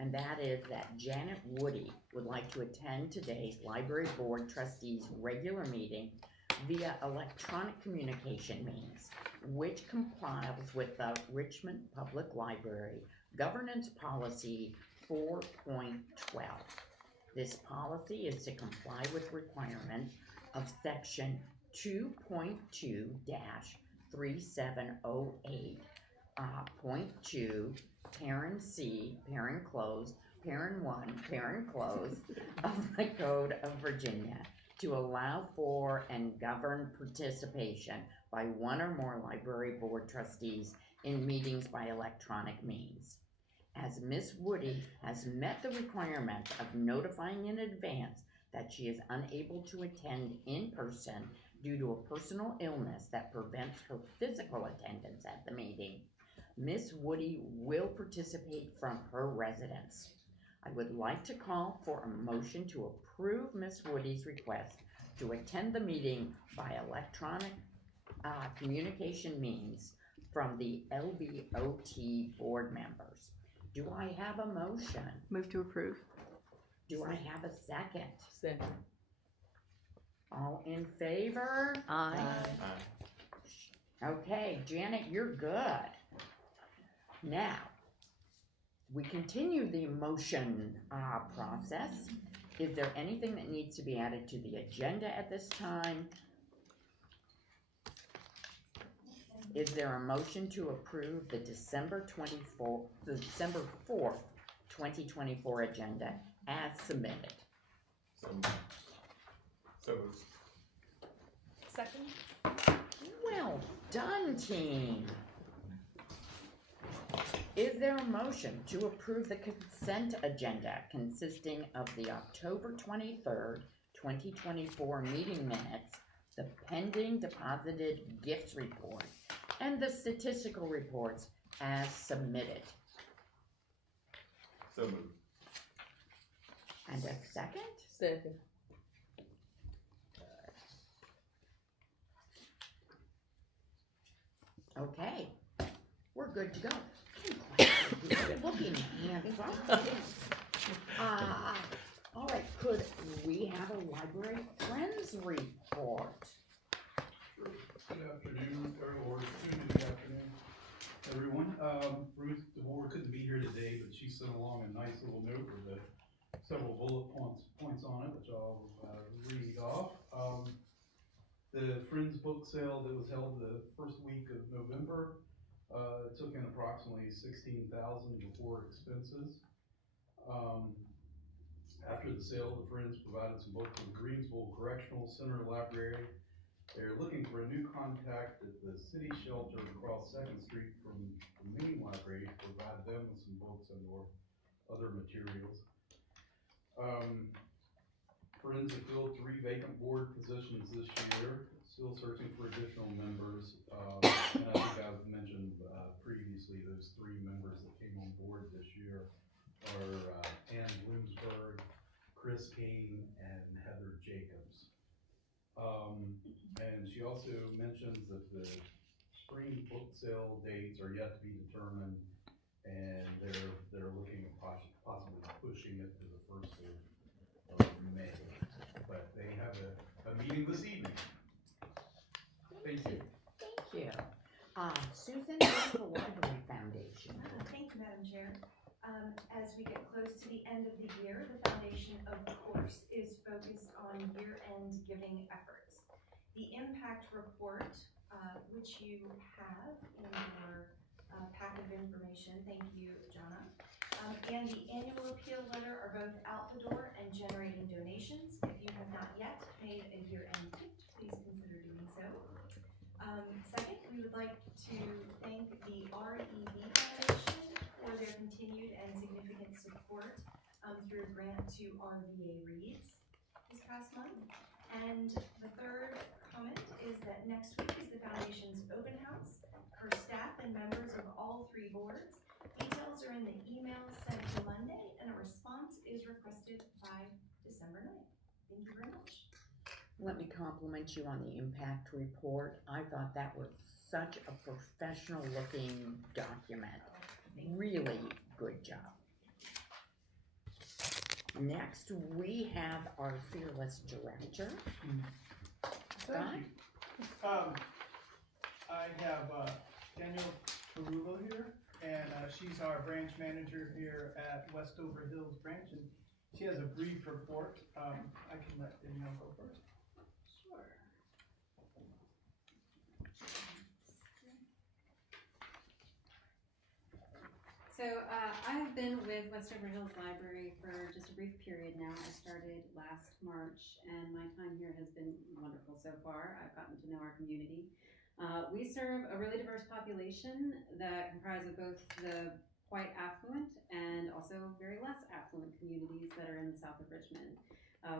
and that is that Janet Woody would like to attend today's Library Board Trustees regular meeting via electronic communication means, which complies with the Richmond Public Library Governance Policy 4.12. This policy is to comply with requirements of Section 2.2-3708.2, Parent C, Parent Close, Parent 1, Parent Close of the Code of Virginia to allow for and govern participation by one or more library board trustees in meetings by electronic means. As Ms. Woody has met the requirement of notifying in advance that she is unable to attend in person due to a personal illness that prevents her physical attendance at the meeting, Ms. Woody will participate from her residence. I would like to call for a motion to approve Ms. Woody's request to attend the meeting by electronic communication means from the LBOT board members. Do I have a motion? Move to approve. Do I have a second? Second. All in favor? Aye. Okay, Janet, you're good. Now, we continue the motion process. Is there anything that needs to be added to the agenda at this time? Is there a motion to approve the December 4th, 2024 agenda as submitted? So moved. Second. Well done, team. Is there a motion to approve the consent agenda consisting of the October 23rd, 2024 meeting minutes, the pending deposited gifts report, and the statistical reports as submitted? So moved. And a second? Second. Okay, we're good to go. Good looking, hands-on. All right, could we have a library friends report? Good afternoon, or good afternoon, everyone. Ruth DeVore couldn't be here today, but she sent along a nice little note with several bullet points on it, which I'll read off. The Friends book sale that was held the first week of November took in approximately $16,000 before expenses. After the sale, the Friends provided some books to the Greensville Correctional Center Library. They're looking for a new contact at the city shelter across 2nd Street from the main library to provide them with some books and or other materials. Friends have filled 3 vacant board positions this year, still searching for additional members. And I think I've mentioned previously those 3 members that came on board this year are Ann Bloomsburg, Chris Kane, and Heather Jacobs. And she also mentions that the spring book sale dates are yet to be determined, and they're looking at possibly pushing it to the 1st of May. But they have a meeting this evening. Thank you. Thank you. Susan, who's the Library Foundation? Thank you, Madam Chair. As we get close to the end of the year, the foundation, of course, is focused on year-end giving efforts. The impact report, which you have in your pack of information, thank you, Jonna, and the annual appeal letter are both out the door and generating donations. If you have not yet made a year-end gift, please consider doing so. Second, we would like to thank the REB Foundation for their continued and significant support through a grant to RVA Reads this past month. And the third comment is that next week is the Foundation's open house for staff and members of all 3 boards. Details are in the email sent to Monday, and a response is requested by December 9th. Thank you very much. Let me compliment you on the impact report. I thought that was such a professional looking document. Really good job. Next, we have our fearless director. Scott? Thank you. I have Danielle Perulo here, and she's our branch manager here at Westover Hills Branch, and she has a brief report. I can let Danielle go first. Sure. So I've been with Westover Hills Library for just a brief period now. I started last March, and my time here has been wonderful so far. I've gotten to know our community. We serve a really diverse population that comprise of both the quite affluent and also very less affluent communities that are in the south of Richmond.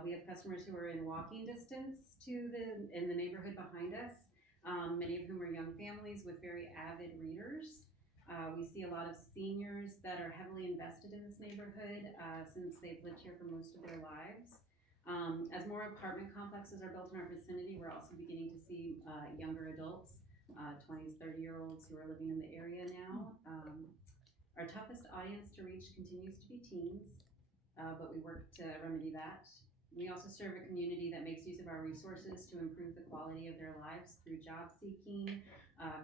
We have customers who are in walking distance to in the neighborhood behind us, many of whom are young families with very avid readers. We see a lot of seniors that are heavily invested in this neighborhood since they've lived here for most of their lives. As more apartment complexes are built in our vicinity, we're also beginning to see younger adults, 20s, 30-year-olds who are living in the area now. Our toughest audience to reach continues to be teens, but we work to remedy that. We also serve a community that makes use of our resources to improve the quality of their lives through job seeking,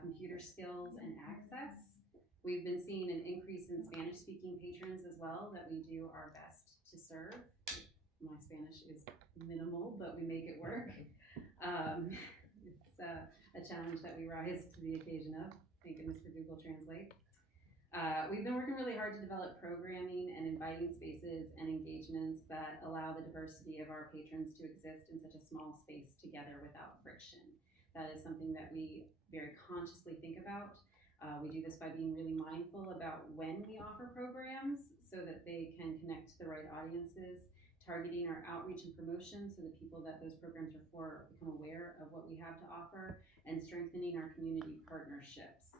computer skills, and access. We've been seeing an increase in Spanish-speaking patrons as well that we do our best to serve. My Spanish is minimal, but we make it work. It's a challenge that we rise to the occasion of. Thank goodness for Google Translate. We've been working really hard to develop programming and inviting spaces and engagements that allow the diversity of our patrons to exist in such a small space together without friction. That is something that we very consciously think about. We do this by being really mindful about when we offer programs so that they can connect to the right audiences, targeting our outreach and promotion so the people that those programs are for become aware of what we have to offer, and strengthening our community partnerships.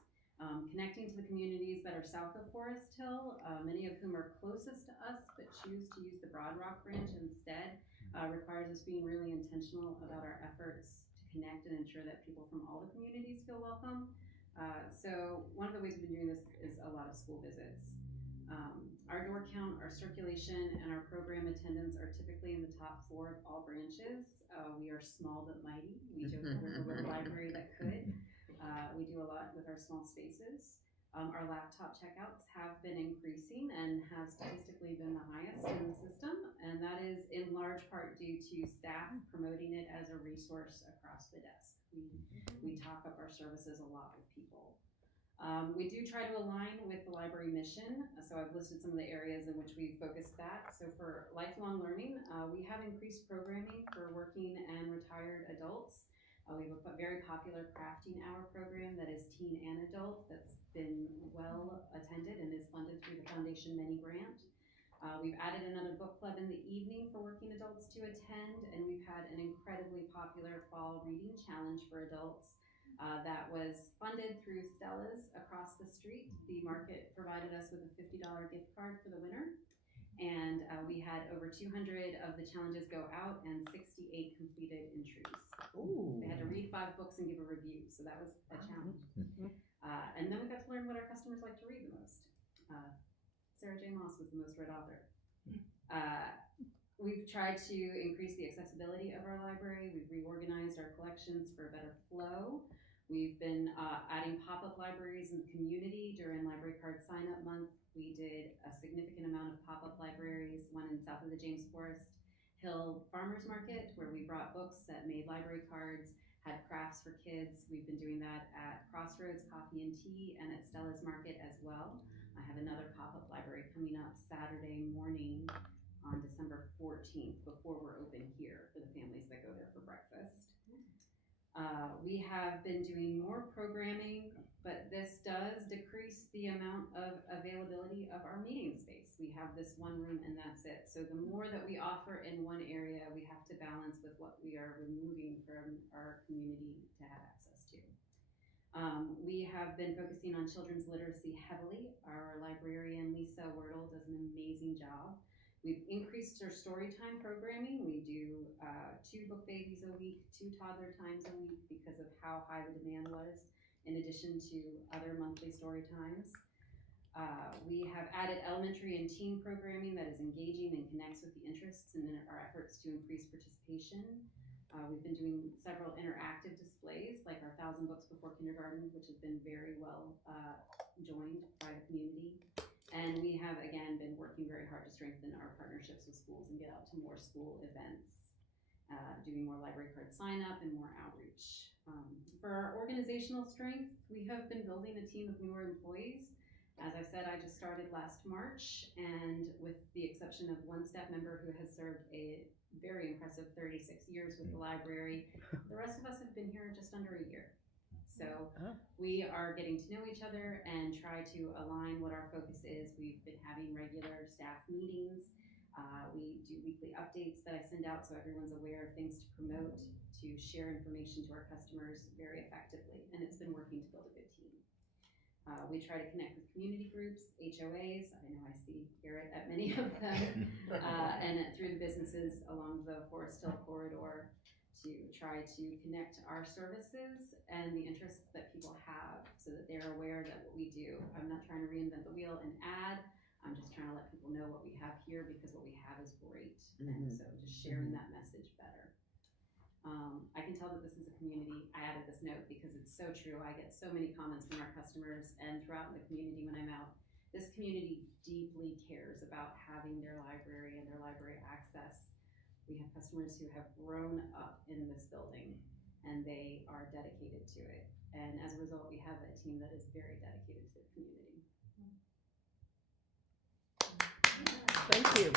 Connecting to the communities that are south of Forest Hill, many of whom are closest to us but choose to use the Broad Rock branch instead, requires us being really intentional about our efforts to connect and ensure that people from all the communities feel welcome. So one of the ways we've been doing this is a lot of school visits. Our door count, our circulation, and our program attendance are typically in the top 4 of all branches. We are small but mighty. We joke that we're the little library that could. We do a lot with our small spaces. Our laptop checkouts have been increasing and have statistically been the highest in the system, and that is in large part due to staff promoting it as a resource across the desk. We talk up our services a lot with people. We do try to align with the library mission, so I've listed some of the areas in which we focus that. So for lifelong learning, we have increased programming for working and retired adults. We have a very popular crafting hour program that is teen and adult that's been well attended and is funded through the Foundation Many Grant. We've added another book club in the evening for working adults to attend, and we've had an incredibly popular fall reading challenge for adults that was funded through Stella's across the street. The market provided us with a $50 gift card for the winner, and we had over 200 of the challenges go out and 68 completed entries. Ooh. They had to read 5 books and give a review, so that was a challenge. And then we got to learn what our customers like to read the most. Sarah J. Maas was the most read author. We've tried to increase the accessibility of our library. We've reorganized our collections for a better flow. We've been adding pop-up libraries in the community during Library Card Sign-Up Month. We did a significant amount of pop-up libraries, one in south of the James Forest Hill Farmers Market, where we brought books that made library cards, had crafts for kids. We've been doing that at Crossroads Coffee and Tea and at Stella's Market as well. I have another pop-up library coming up Saturday morning on December 14th before we're open here for the families that go there for breakfast. We have been doing more programming, but this does decrease the amount of availability of our meeting space. We have this one room and that's it. So the more that we offer in one area, we have to balance with what we are removing from our community to have access to. We have been focusing on children's literacy heavily. Our librarian, Lisa Wordle, does an amazing job. We've increased our story time programming. We do 2 book babies a week, 2 toddler times a week because of how high the demand was, in addition to other monthly story times. We have added elementary and teen programming that is engaging and connects with the interests in our efforts to increase participation. We've been doing several interactive displays, like our 1,000 Books Before Kindergarten, which has been very well joined by the community. And we have, again, been working very hard to strengthen our partnerships with schools and get out to more school events, doing more library card sign up and more outreach. For our organizational strength, we have been building a team of newer employees. As I said, I just started last March, and with the exception of one staff member who has served a very impressive 36 years with the library, the rest of us have been here just under a year. So we are getting to know each other and try to align what our focus is. We've been having regular staff meetings. We do weekly updates that I send out so everyone's aware of things to promote, to share information to our customers very effectively, and it's been working to build a good team. We try to connect with community groups, HOAs, I know I see Garrett at many of them, and through the businesses along the Forest Hill corridor, to try to connect our services and the interests that people have so that they're aware that what we do, I'm not trying to reinvent the wheel and add, I'm just trying to let people know what we have here because what we have is great. And so just sharing that message better. I can tell that this is a community. I added this note because it's so true. I get so many comments from our customers and throughout the community when I'm out. This community deeply cares about having their library and their library access. We have customers who have grown up in this building and they are dedicated to it. And as a result, we have a team that is very dedicated to the community. Thank you.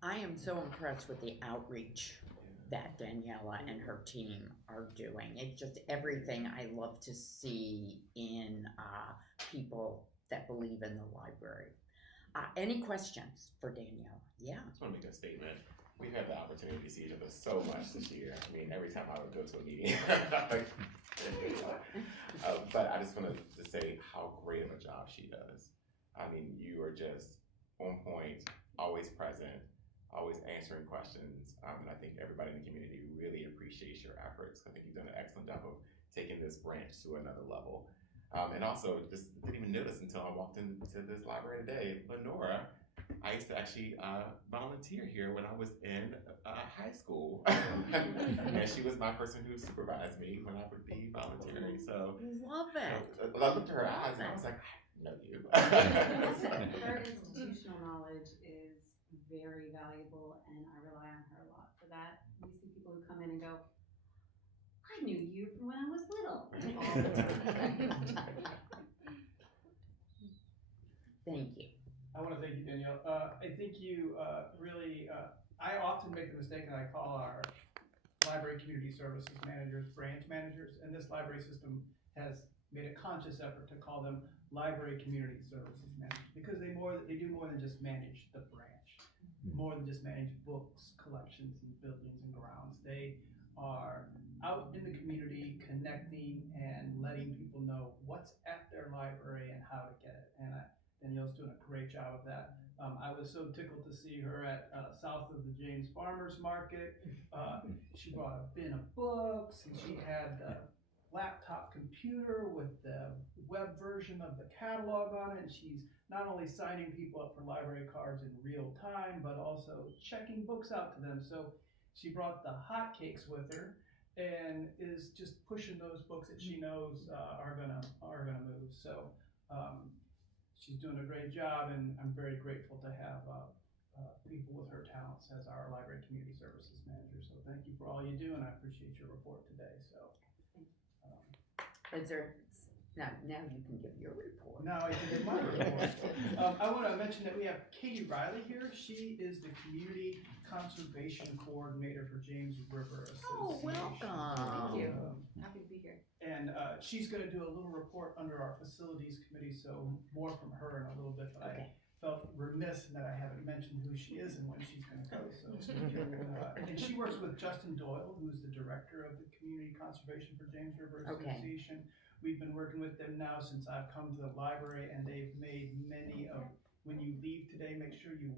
I am so impressed with the outreach that Daniela and her team are doing. It's just everything I love to see in people that believe in the library. Any questions for Daniela? Yeah. I just want to make a statement. We've had the opportunity to see each other so much this year. I mean, every time I would go to a meeting. But I just wanted to say how great of a job she does. I mean, you are just on point, always present, always answering questions. And I think everybody in the community really appreciates your efforts. I think you've done an excellent job of taking this branch to another level. And also, just didn't even notice until I walked into this library today, Lenora, I used to actually volunteer here when I was in high school. And she was my person who supervised me when I would be volunteering. So Love it. I looked at her eyes and I was like, I know you. Her institutional knowledge is very valuable and I rely on her a lot for that. We see people who come in and go, I knew you from when I was little. All the time. Thank you. I want to thank you, Danielle. I think you really, I often make the mistake and I call our library community services managers branch managers, and this library system has made a conscious effort to call them library community services managers because they do more than just manage the branch, more than just manage books, collections, and buildings and grounds. They are out in the community connecting and letting people know what's at their library and how to get it. And Danielle's doing a great job of that. I was so tickled to see her at south of the James Farmers Market. She brought a bin of books and she had the laptop computer with the web version of the catalog on it. And she's not only signing people up for library cards in real time, but also checking books out to them. So she brought the hotcakes with her and is just pushing those books that she knows are gonna move. So she's doing a great job, and I'm very grateful to have people with her talents as our library community services manager. So thank you for all you do, and I appreciate your report today. So Is there, now you can give your report. now I can give my report. I want to mention that we have Katie Riley here. She is the community conservation coordinator for James River Association. Oh, welcome. Thank you. Happy to be here. And she's going to do a little report under our facilities committee, so more from her in a little bit. But Okay. I felt remiss in that I haven't mentioned who she is and when she's going to go. So, and she works with Justin Doyle, who's the director of the Community Conservation for James River Association. We've been working with them now since I've come to the library, and they've made many of. When you leave today, make sure you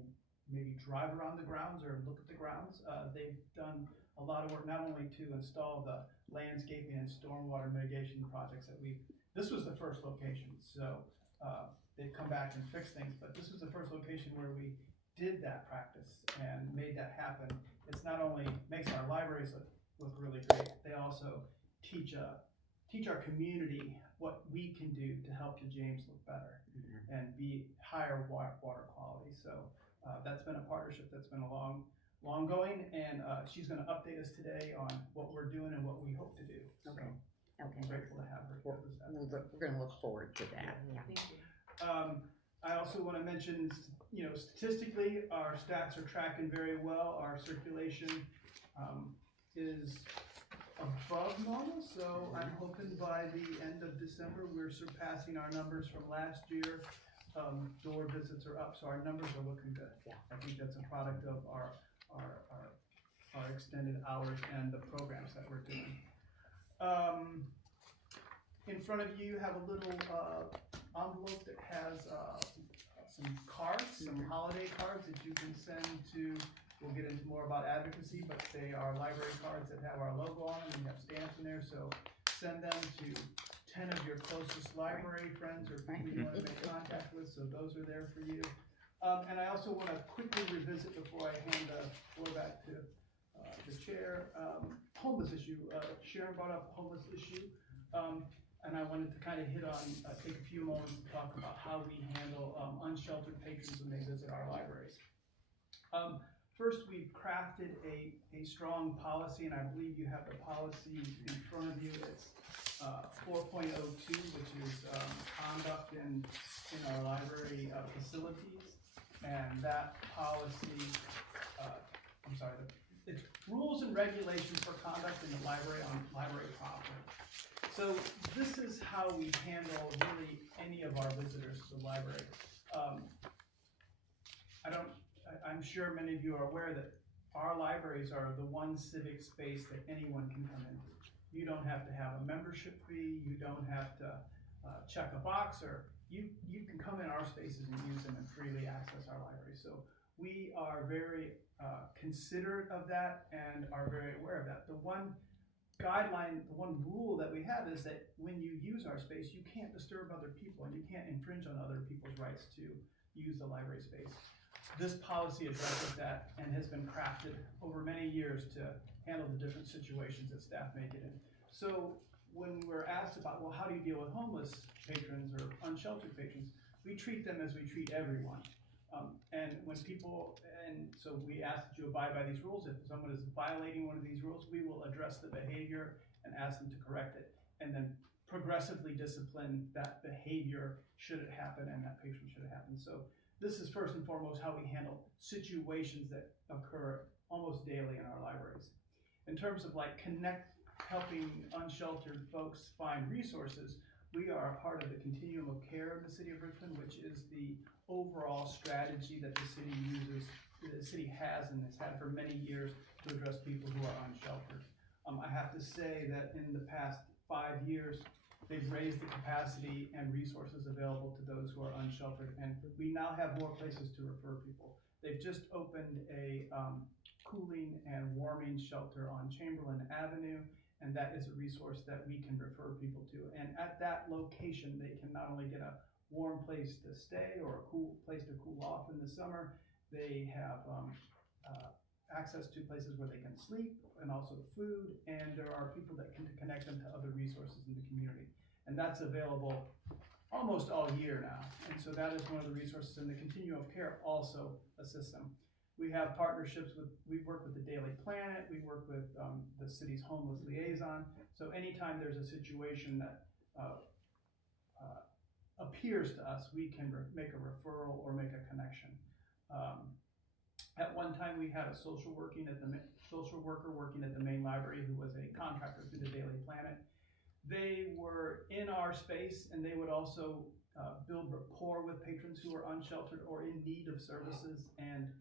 maybe drive around the grounds or look at the grounds. They've done a lot of work not only to install the landscaping and stormwater mitigation projects that we've This was the first location, so they've come back and fixed things, but this was the first location where we did that practice and made that happen. It's not only makes our libraries look really great, they also teach our community what we can do to help the James look better and be higher water quality. So that's been a partnership that's been a long going, and she's going to update us today on what we're doing and what we hope to do. Okay. So Okay. I'm grateful to have her here this afternoon. We're gonna look forward to that. Thank you. I also want to mention, statistically, our stats are tracking very well. Our circulation is above normal, so I'm hoping by the end of December, we're surpassing our numbers from last year. Door visits are up, so our numbers are looking good. Yeah. I think that's a product of our extended hours and the programs that we're doing. In front of you have a little envelope that has some cards, some holiday cards that you can send to. We'll get into more about advocacy, but they are library cards that have our logo on them and have stamps in there. So send them to 10 of your closest library friends or people you want to make contact with. So those are there for you. And I also want to quickly revisit before I hand the floor back to the chair. Homeless issue. Sharon brought up homeless issue. And I wanted to kind of take a few moments to talk about how we handle unsheltered patrons when they visit our libraries. First, we've crafted a strong policy, and I believe you have the policy in front of you. It's 4.02, which is conduct in our library facilities. And that policy, it's rules and regulations for conduct in the library on library property. So this is how we handle really any of our visitors to the library. I'm sure many of you are aware that our libraries are the one civic space that anyone can come into. You don't have to have a membership fee. You don't have to check a box, or you can come in our spaces and use them and freely access our library. So we are very considerate of that and are very aware of that. The one guideline, the one rule that we have is that when you use our space, you can't disturb other people and you can't infringe on other people's rights to use the library space. This policy addresses that and has been crafted over many years to handle the different situations that staff may get in. So when we're asked about, well, how do you deal with homeless patrons or unsheltered patrons, we treat them as we treat everyone. So we ask that you abide by these rules. If someone is violating one of these rules, we will address the behavior and ask them to correct it, and then progressively discipline that behavior should it happen and that patron should it happen. So this is first and foremost how we handle situations that occur almost daily in our libraries. In terms of helping unsheltered folks find resources, we are a part of the continuum of care of the city of Richmond, which is the overall strategy that the city has and has had for many years to address people who are unsheltered. I have to say that in the past 5 years, they've raised the capacity and resources available to those who are unsheltered, and we now have more places to refer people. They've just opened a cooling and warming shelter on Chamberlain Avenue, and that is a resource that we can refer people to. And at that location, they can not only get a warm place to stay or a cool place to cool off in the summer, they have access to places where they can sleep and also food, and there are people that can connect them to other resources in the community. And that's available almost all year now. And so that is one of the resources, and the continuum of care also assists them. We have partnerships we work with the Daily Planet, we work with the city's homeless liaison. So anytime there's a situation that appears to us, we can make a referral or make a connection. At one time, we had a social worker working at the main library who was a contractor through the Daily Planet. They were in our space, and they would also build rapport with patrons who are unsheltered or in need of services, and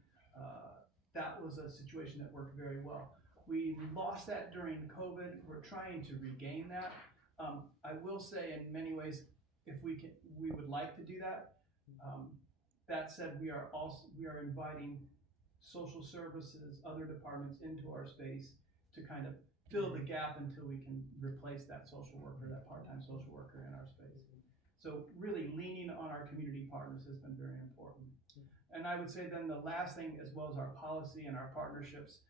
that was a situation that worked very well. We lost that during COVID. We're trying to regain that. I will say, in many ways, if we would like to do that. That said, we are inviting social services, other departments into our space to kind of fill the gap until we can replace that social worker, that part-time social worker in our space. So really leaning on our community partners has been very important. And I would say then the last thing, as well as our policy and our partnerships,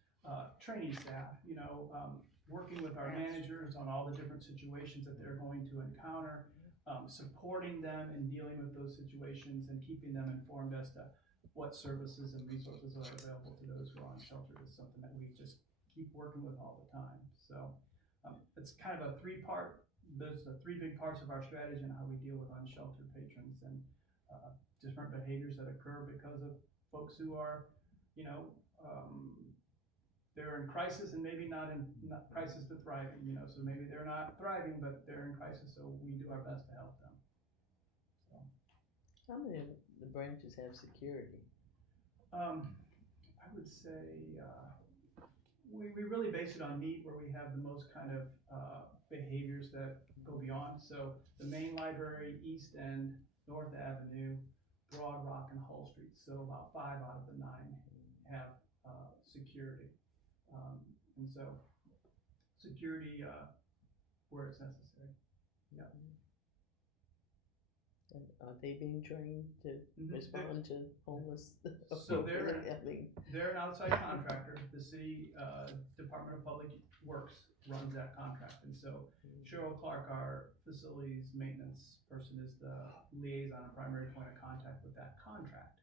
training staff, working with our managers on all the different situations that they're going to encounter, supporting them in dealing with those situations and keeping them informed as to what services and resources are available to those who are unsheltered is something that we just keep working with all the time. So it's kind of a there's the three big parts of our strategy and how we deal with unsheltered patrons and different behaviors that occur because of folks who are, they're in crisis and maybe not crisis to thriving, so maybe they're not thriving, but they're in crisis, so we do our best to help them. So. How many of the branches have security? I would say, we really base it on need where we have the most kind of, behaviors that go beyond. So the main library, East End, North Avenue, Broad Rock, and Hull Street. So about 5 out of the 9 have, security. And so security, where it's necessary. Yeah. And are they being trained to respond to homeless? So they're an outside contractor. The city Department of Public Works runs that contract, and so Cheryl Clark, our facilities maintenance person, is the liaison and primary point of contact with that contract.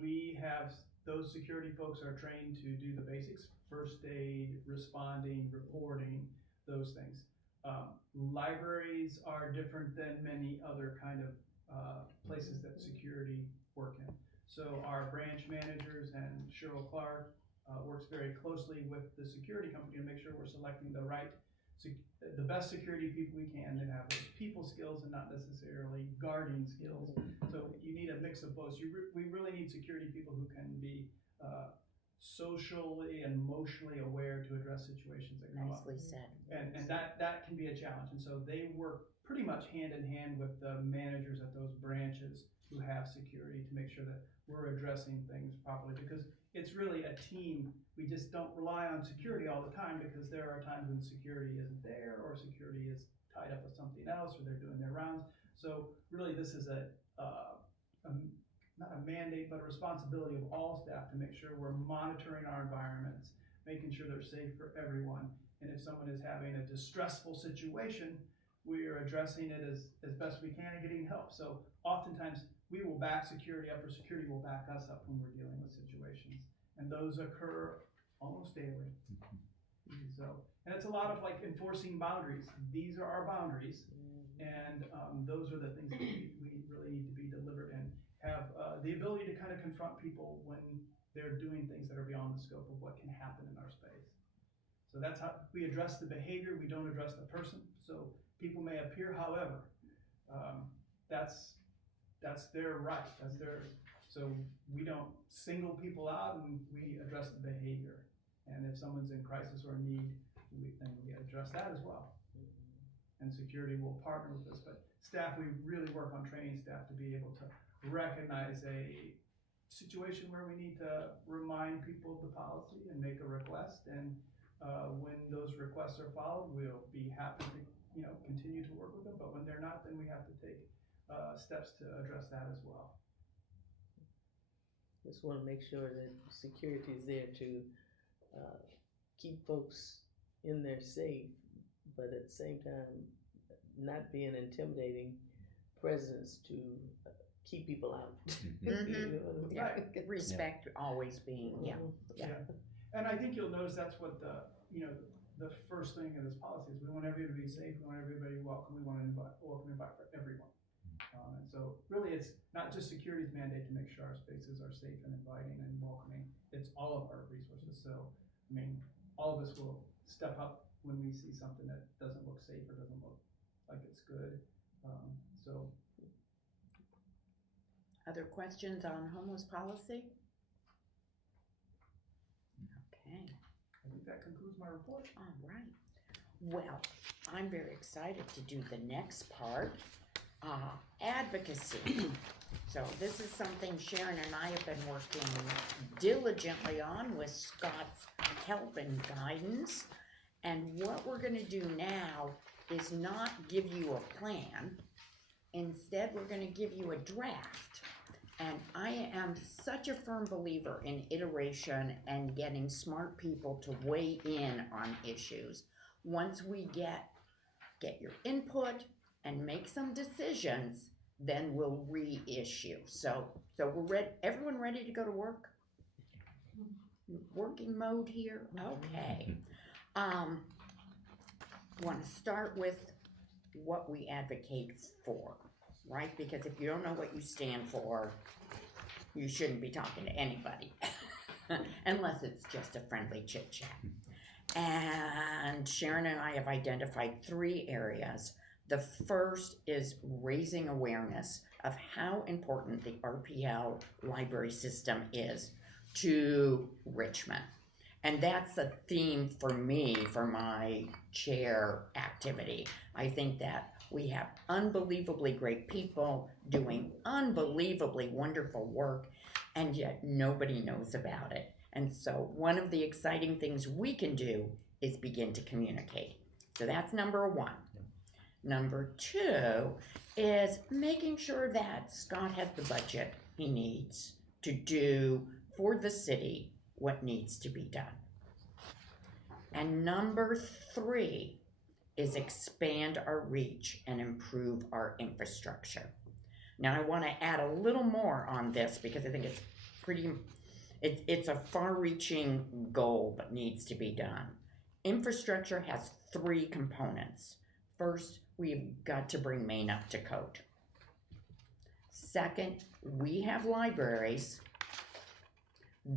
We have those security folks are trained to do the basics: first aid, responding, reporting, those things. Libraries are different than many other kind of places that security work in. So our branch managers and Cheryl Clark works very closely with the security company to make sure we're selecting the best security people we can that have those people skills and not necessarily guarding skills. So you need a mix of both. We really need security people who can be socially and emotionally aware to address situations that come up. Nicely said. And that can be a challenge. And so they work pretty much hand in hand with the managers at those branches who have security to make sure that we're addressing things properly, because it's really a team. We just don't rely on security all the time, because there are times when security isn't there or security is tied up with something else or they're doing their rounds. So really this is not a mandate, but a responsibility of all staff to make sure we're monitoring our environments, making sure they're safe for everyone. And if someone is having a distressful situation, we are addressing it as best we can and getting help. So oftentimes we will back security up, or security will back us up when we're dealing with situations. And those occur almost daily. So, and it's a lot of like enforcing boundaries. These are our boundaries, and those are the things that we really need to be deliberate and have the ability to kind of confront people when they're doing things that are beyond the scope of what can happen in our space. So that's how we address the behavior. We don't address the person. So people may appear, however, that's their right. So we don't single people out, and we address the behavior. And if someone's in crisis or need, then we address that as well. And security will partner with us. But staff, we really work on training staff to be able to recognize a situation where we need to remind people of the policy and make a request. And when those requests are followed, we'll be happy to continue to work with them. But when they're not, then we have to take steps to address that as well. Just want to make sure that security is there to keep folks in there safe, but at the same time not be an intimidating presence to keep people out. You know what I mean? Yeah. Respect always being, yeah. And I think you'll notice that's what the first thing in this policy is. We want everybody to be safe. We want everybody welcome. We want to invite for everyone. And so really it's not just security's mandate to make sure our spaces are safe and inviting and welcoming. It's all of our resources. So, I mean, all of us will step up when we see something that doesn't look safe or doesn't look like it's good. Other questions on homeless policy? Okay. I think that concludes my report. All right. Well, I'm very excited to do the next part, advocacy. So this is something Sharon and I have been working diligently on with Scott's help and guidance. And what we're gonna do now is not give you a plan. Instead, we're gonna give you a draft. And I am such a firm believer in iteration and getting smart people to weigh in on issues. Once we get your input and make some decisions, then we'll reissue. So we're ready. Everyone ready to go to work? Working mode here? Okay. Want to start with what we advocate for, right? Because if you don't know what you stand for, you shouldn't be talking to anybody unless it's just a friendly chit chat. And Sharon and I have identified 3 areas. The first is raising awareness of how important the RPL library system is to Richmond. And that's a theme for me, for my chair activity. I think that we have unbelievably great people doing unbelievably wonderful work, and yet nobody knows about it. And so one of the exciting things we can do is begin to communicate. So that's number 1. Number 2 is making sure that Scott has the budget he needs to do for the city what needs to be done. And number 3 is expand our reach and improve our infrastructure. Now I want to add a little more on this because I think it's a far-reaching goal that needs to be done. Infrastructure has 3 components. First, we've got to bring Maine up to code. Second, we have libraries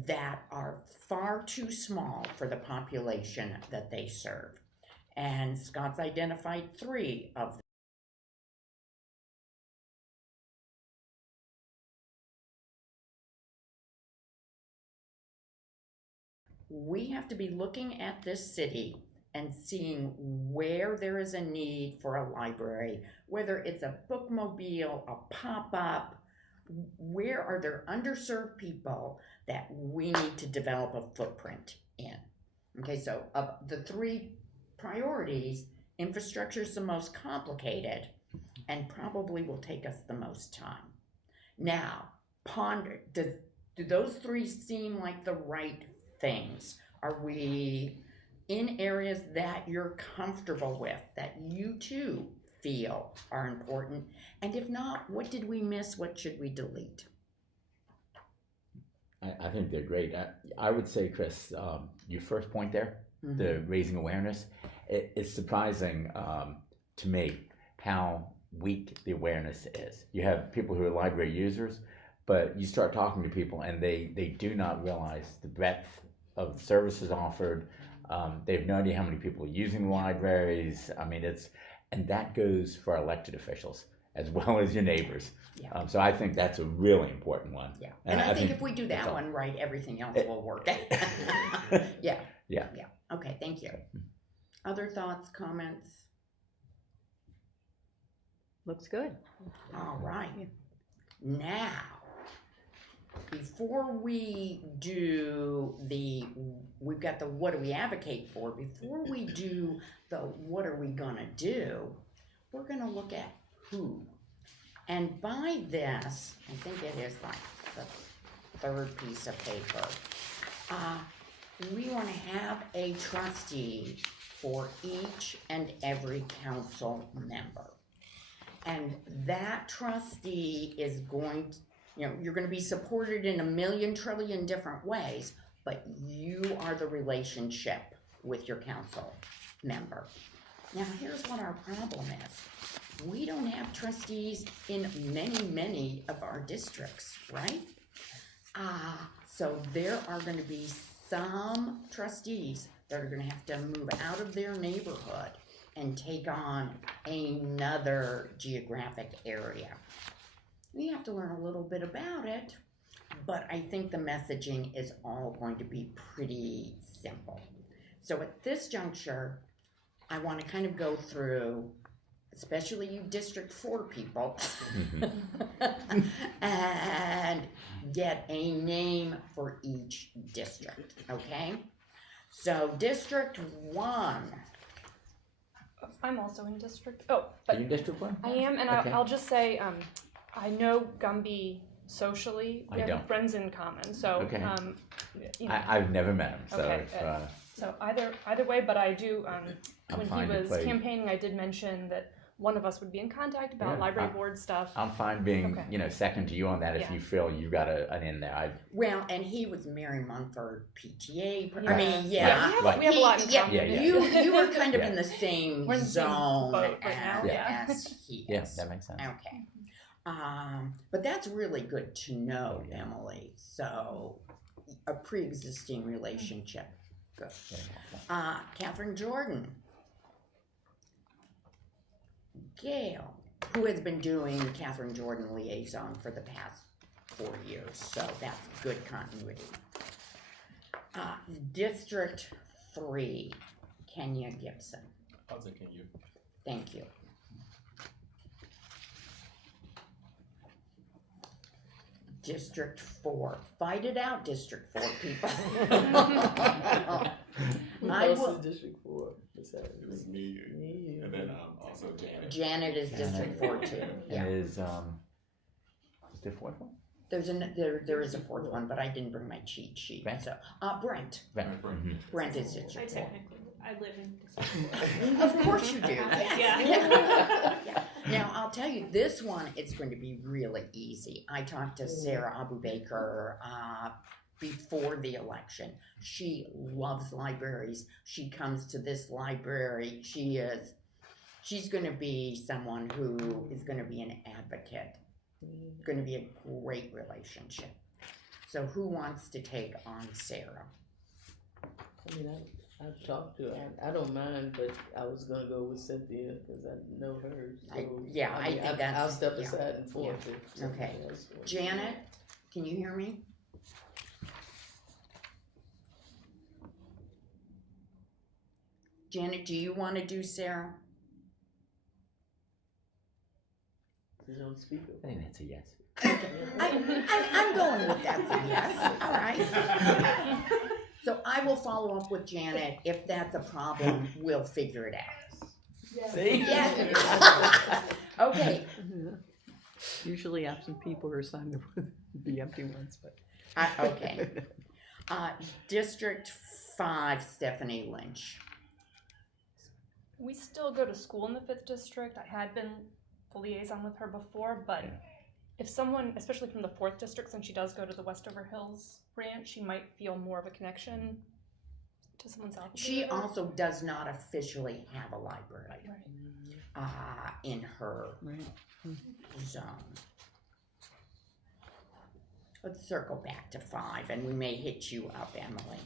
that are far too small for the population that they serve. And Scott's identified 3 of them. We have to be looking at this city and seeing where there is a need for a library, whether it's a bookmobile, a pop-up, where are there underserved people that we need to develop a footprint in. Okay, so of the 3 priorities, infrastructure is the most complicated and probably will take us the most time. Now, ponder, do those 3 seem like the right things? Are we in areas that you're comfortable with, that you too feel are important? And if not, what did we miss? What should we delete? I think they're great. I would say, Chris, your first point there, the raising awareness, it's surprising to me how weak the awareness is. You have people who are library users, but you start talking to people and they do not realize the breadth of the services offered. They have no idea how many people are using the libraries. I mean, and that goes for elected officials as well as your neighbors. Yeah. So I think that's a really important one. Yeah. And I think if we do that one right, everything else will work. Yeah. Okay, thank you. Other thoughts, comments? Looks good. All right. Now, before we do we've got the what do we advocate for, before we do the what are we gonna do, we're gonna look at who. And by this, I think it is like the 3rd piece of paper, we want to have a trustee for each and every council member. And that trustee is going to, you're going to be supported in a million trillion different ways, but you are the relationship with your council member. Now, here's what our problem is. We don't have trustees in many of our districts, right? So there are going to be some trustees that are going to have to move out of their neighborhood and take on another geographic area. We have to learn a little bit about it, but I think the messaging is all going to be pretty simple. So at this juncture, I want to kind of go through especially you District 4 people, Mhm. and get a name for each district, okay? So District 1, I'm also in district. Oh, Are but you in District 1? I am, and Okay. I'll just say, I know Gumby socially. I We have don't. friends in common, so Okay. you know. I've never met him, so Okay, if, So either way, but I do. I'm When he fine to was play. campaigning, I did mention that one of us would be in contact about Yeah, library board stuff. I'm fine being, Okay. Second to you on that if Yeah. you feel you got an in there. well, and he was Mary Munford PTA, I Yeah. mean, Yeah, we have a lot in yeah, common. Yeah. You were kind of Yeah. in the same We're in the same zone boat right now, yeah. as he Yeah, is. that makes sense. Okay. But that's really good to know, Oh, yeah. Emily. So, a pre-existing relationship. Good. Very helpful. Catherine Jordan. Gail, who has been doing Catherine Jordan liaison for the past 4 years, so that's good continuity. District 3, Kenya Gibson. I'll take you. Thank you. District 4. Fight it out, District 4 people. Who I else will- is District 4 besides It was me? me, Me, and then also Janet. Janet is District 4 too. Yeah. And is there a fourth one? There is a fourth one, but I didn't bring my cheat sheet. Brent? So, Brent. Brent. Brent. Mhm. Brent is I District 4. technically, I live in District Of course you do. Yes. Yeah. Yeah. Now, I'll tell you, this one, it's going to be really easy. I talked to Sarah Abu Baker before the election. She loves libraries. She comes to this library. She's going to be someone who is going to be an advocate. Going to be a great relationship. So who wants to take on Sarah? I mean, I've talked to her. I don't mind, but I was gonna go with Cynthia because I know her. So, I mean, think that's... I'll step yeah. aside and forth. Yeah. if somebody Okay. else wants. Janet, can you hear me? Janet, do you want to do Sarah? She's on speaker. I think that's a yes. I'm going with that for yes. All right. So I will follow up with Janet. If that's a problem, we'll figure it out. See? Yes. Okay. Usually absent people are assigned the empty ones, but. Okay. District 5, Stephanie Lynch. We still go to school in the 5th district. I had been the liaison with her before, but if someone, especially from the 4th district, since she does go to the Westover Hills branch, she might feel more of a connection to someone south of the She river. also does not officially have a library in her zone. Let's circle back to 5, and we may hit you up, Emily.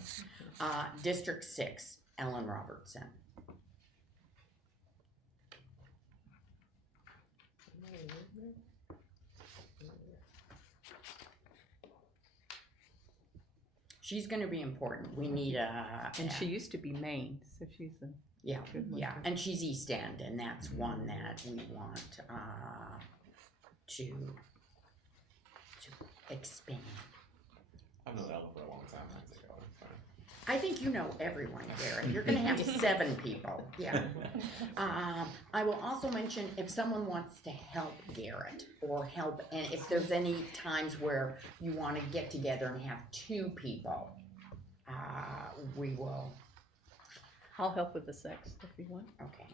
District 6, Ellen Robertson. She's going to be important. We need a... And she used to be Maine, so she's a Yeah, good one. yeah, and she's East End, and that's one that we want to expand. I've known Ellen for a long time. I think Ellen. I think you know everyone, Garrett. You're going to have 7 people. Yeah. I will also mention if someone wants to help Garrett or help, and if there's any times where you want to get together and have 2 people, we will. I'll help with the sex if you want. Okay.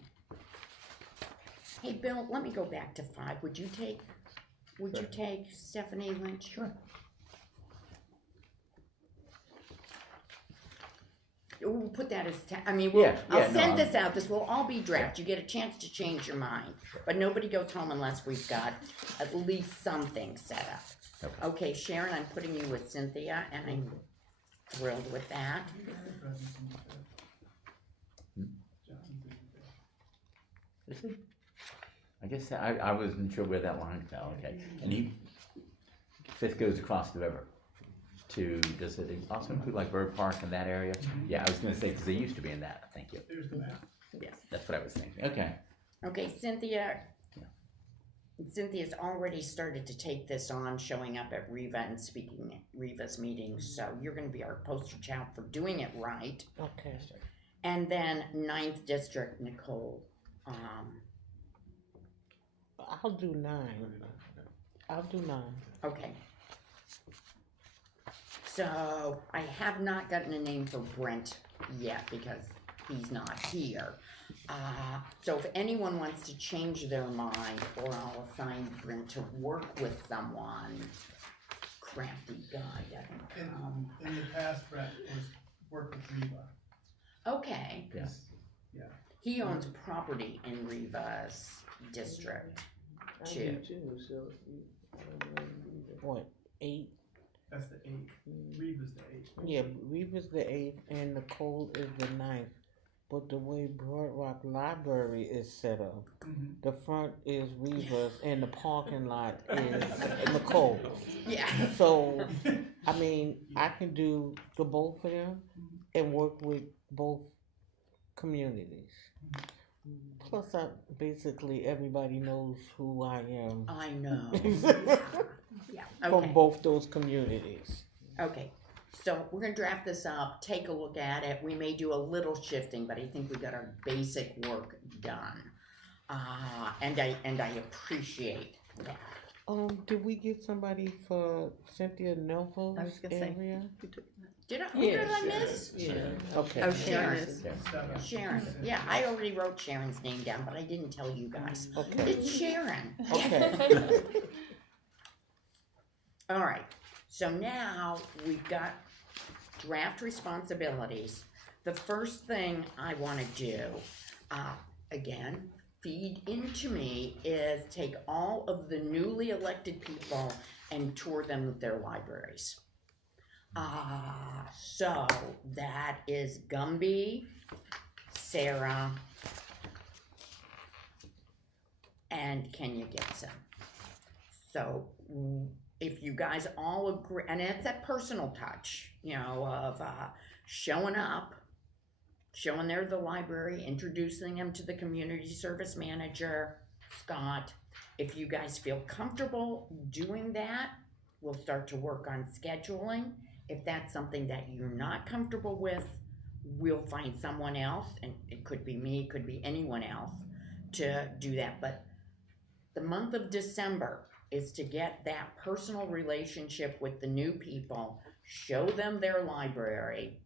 Hey, Bill, let me go back to 5. Would you take Stephanie Lynch? Sure. We'll put that as, I'll no, send this out. This will all be draft. You get a chance to change your mind. But nobody goes home unless we've got at least something set up. Okay, Sharon, I'm putting you with Cynthia, and I'm thrilled with that. Is he? I guess I wasn't sure where that line fell. Okay, and 5th goes across the river. Does it also include like Bird Park and that area? Yeah, I was going to say because they used to be in that. Thank you. There's the map. Yes. That's what I was thinking. Okay. Okay, Cynthia's already started to take this on, showing up at Riva and speaking at Riva's meetings, so you're gonna be our poster child for doing it right. Okay. And then 9th District, Nicole, I'll do 9. I'll do 9. okay. So, I have not gotten a name for Brent yet, because he's not here. So if anyone wants to change their mind, or I'll assign Brent to work with someone, crafty guy doesn't come. In the past, Brett was worked with Riva. Okay. Yeah. Yeah. He owns property in Riva's district. I Two. do too, so I don't know either. What, 8? That's the 8th. Riva's the 8th. Yeah, Reva's the 8th and Nicole is the 9th. But the way Broad Rock Library is set up, the front is Reva's and the parking lot is Nicole's. Yeah. So, I mean, I can do the both of them and work with both communities. Plus, basically everybody knows who I am I know. Yeah. from Okay. both those communities. Okay. So we're gonna draft this up, take a look at it. We may do a little shifting, but I think we got our basic work done. And I appreciate that. Did we get somebody for Cynthia Novo's I was gonna say. area? Did I? Who Yeah, did I miss? Yeah. Okay. Oh, Sharon. Sharon is. Seven. Sharon. Yeah, I already wrote Sharon's name down, but I didn't tell you guys. Okay. It's Sharon. Okay. All right. So now we've got draft responsibilities. The first thing I want to do, again, feed into me, is take all of the newly elected people and tour them with their libraries. So that is Gumby, Sarah, and Kenya Gibson. So if you guys all agree, and it's that personal touch, you know, of showing up, showing they're the library, introducing them to the community service manager, Scott. If you guys feel comfortable doing that, we'll start to work on scheduling. If that's something that you're not comfortable with, we'll find someone else, and it could be me, it could be anyone else, to do that. But the month of December is to get that personal relationship with the new people, show them their library,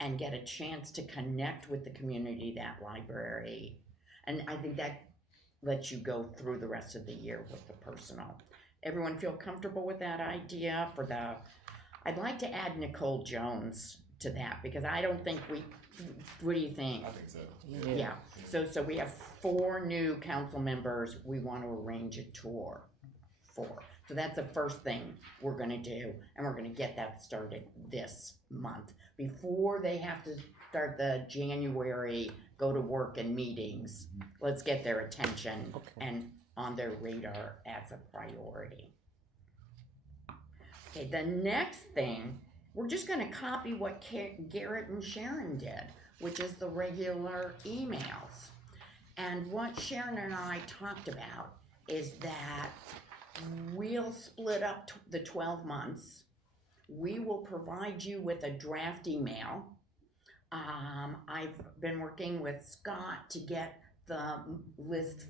and get a chance to connect with the community, that library. And I think that lets you go through the rest of the year with the personal. Everyone feel comfortable with that idea for the, I'd like to add Nicole Jones to that, because I don't think what do you think? I think so. Yeah, so we have 4 new council members we want to arrange a tour for. So that's the first thing we're gonna do, and we're gonna get that started this month. Before they have to start the January go to work and meetings, let's get their attention and on their radar as a priority. Okay, the next thing, we're just gonna copy what Garrett and Sharon did, which is the regular emails. And what Sharon and I talked about is that we'll split up the 12 months. We will provide you with a draft email. I've been working with Scott to get the list,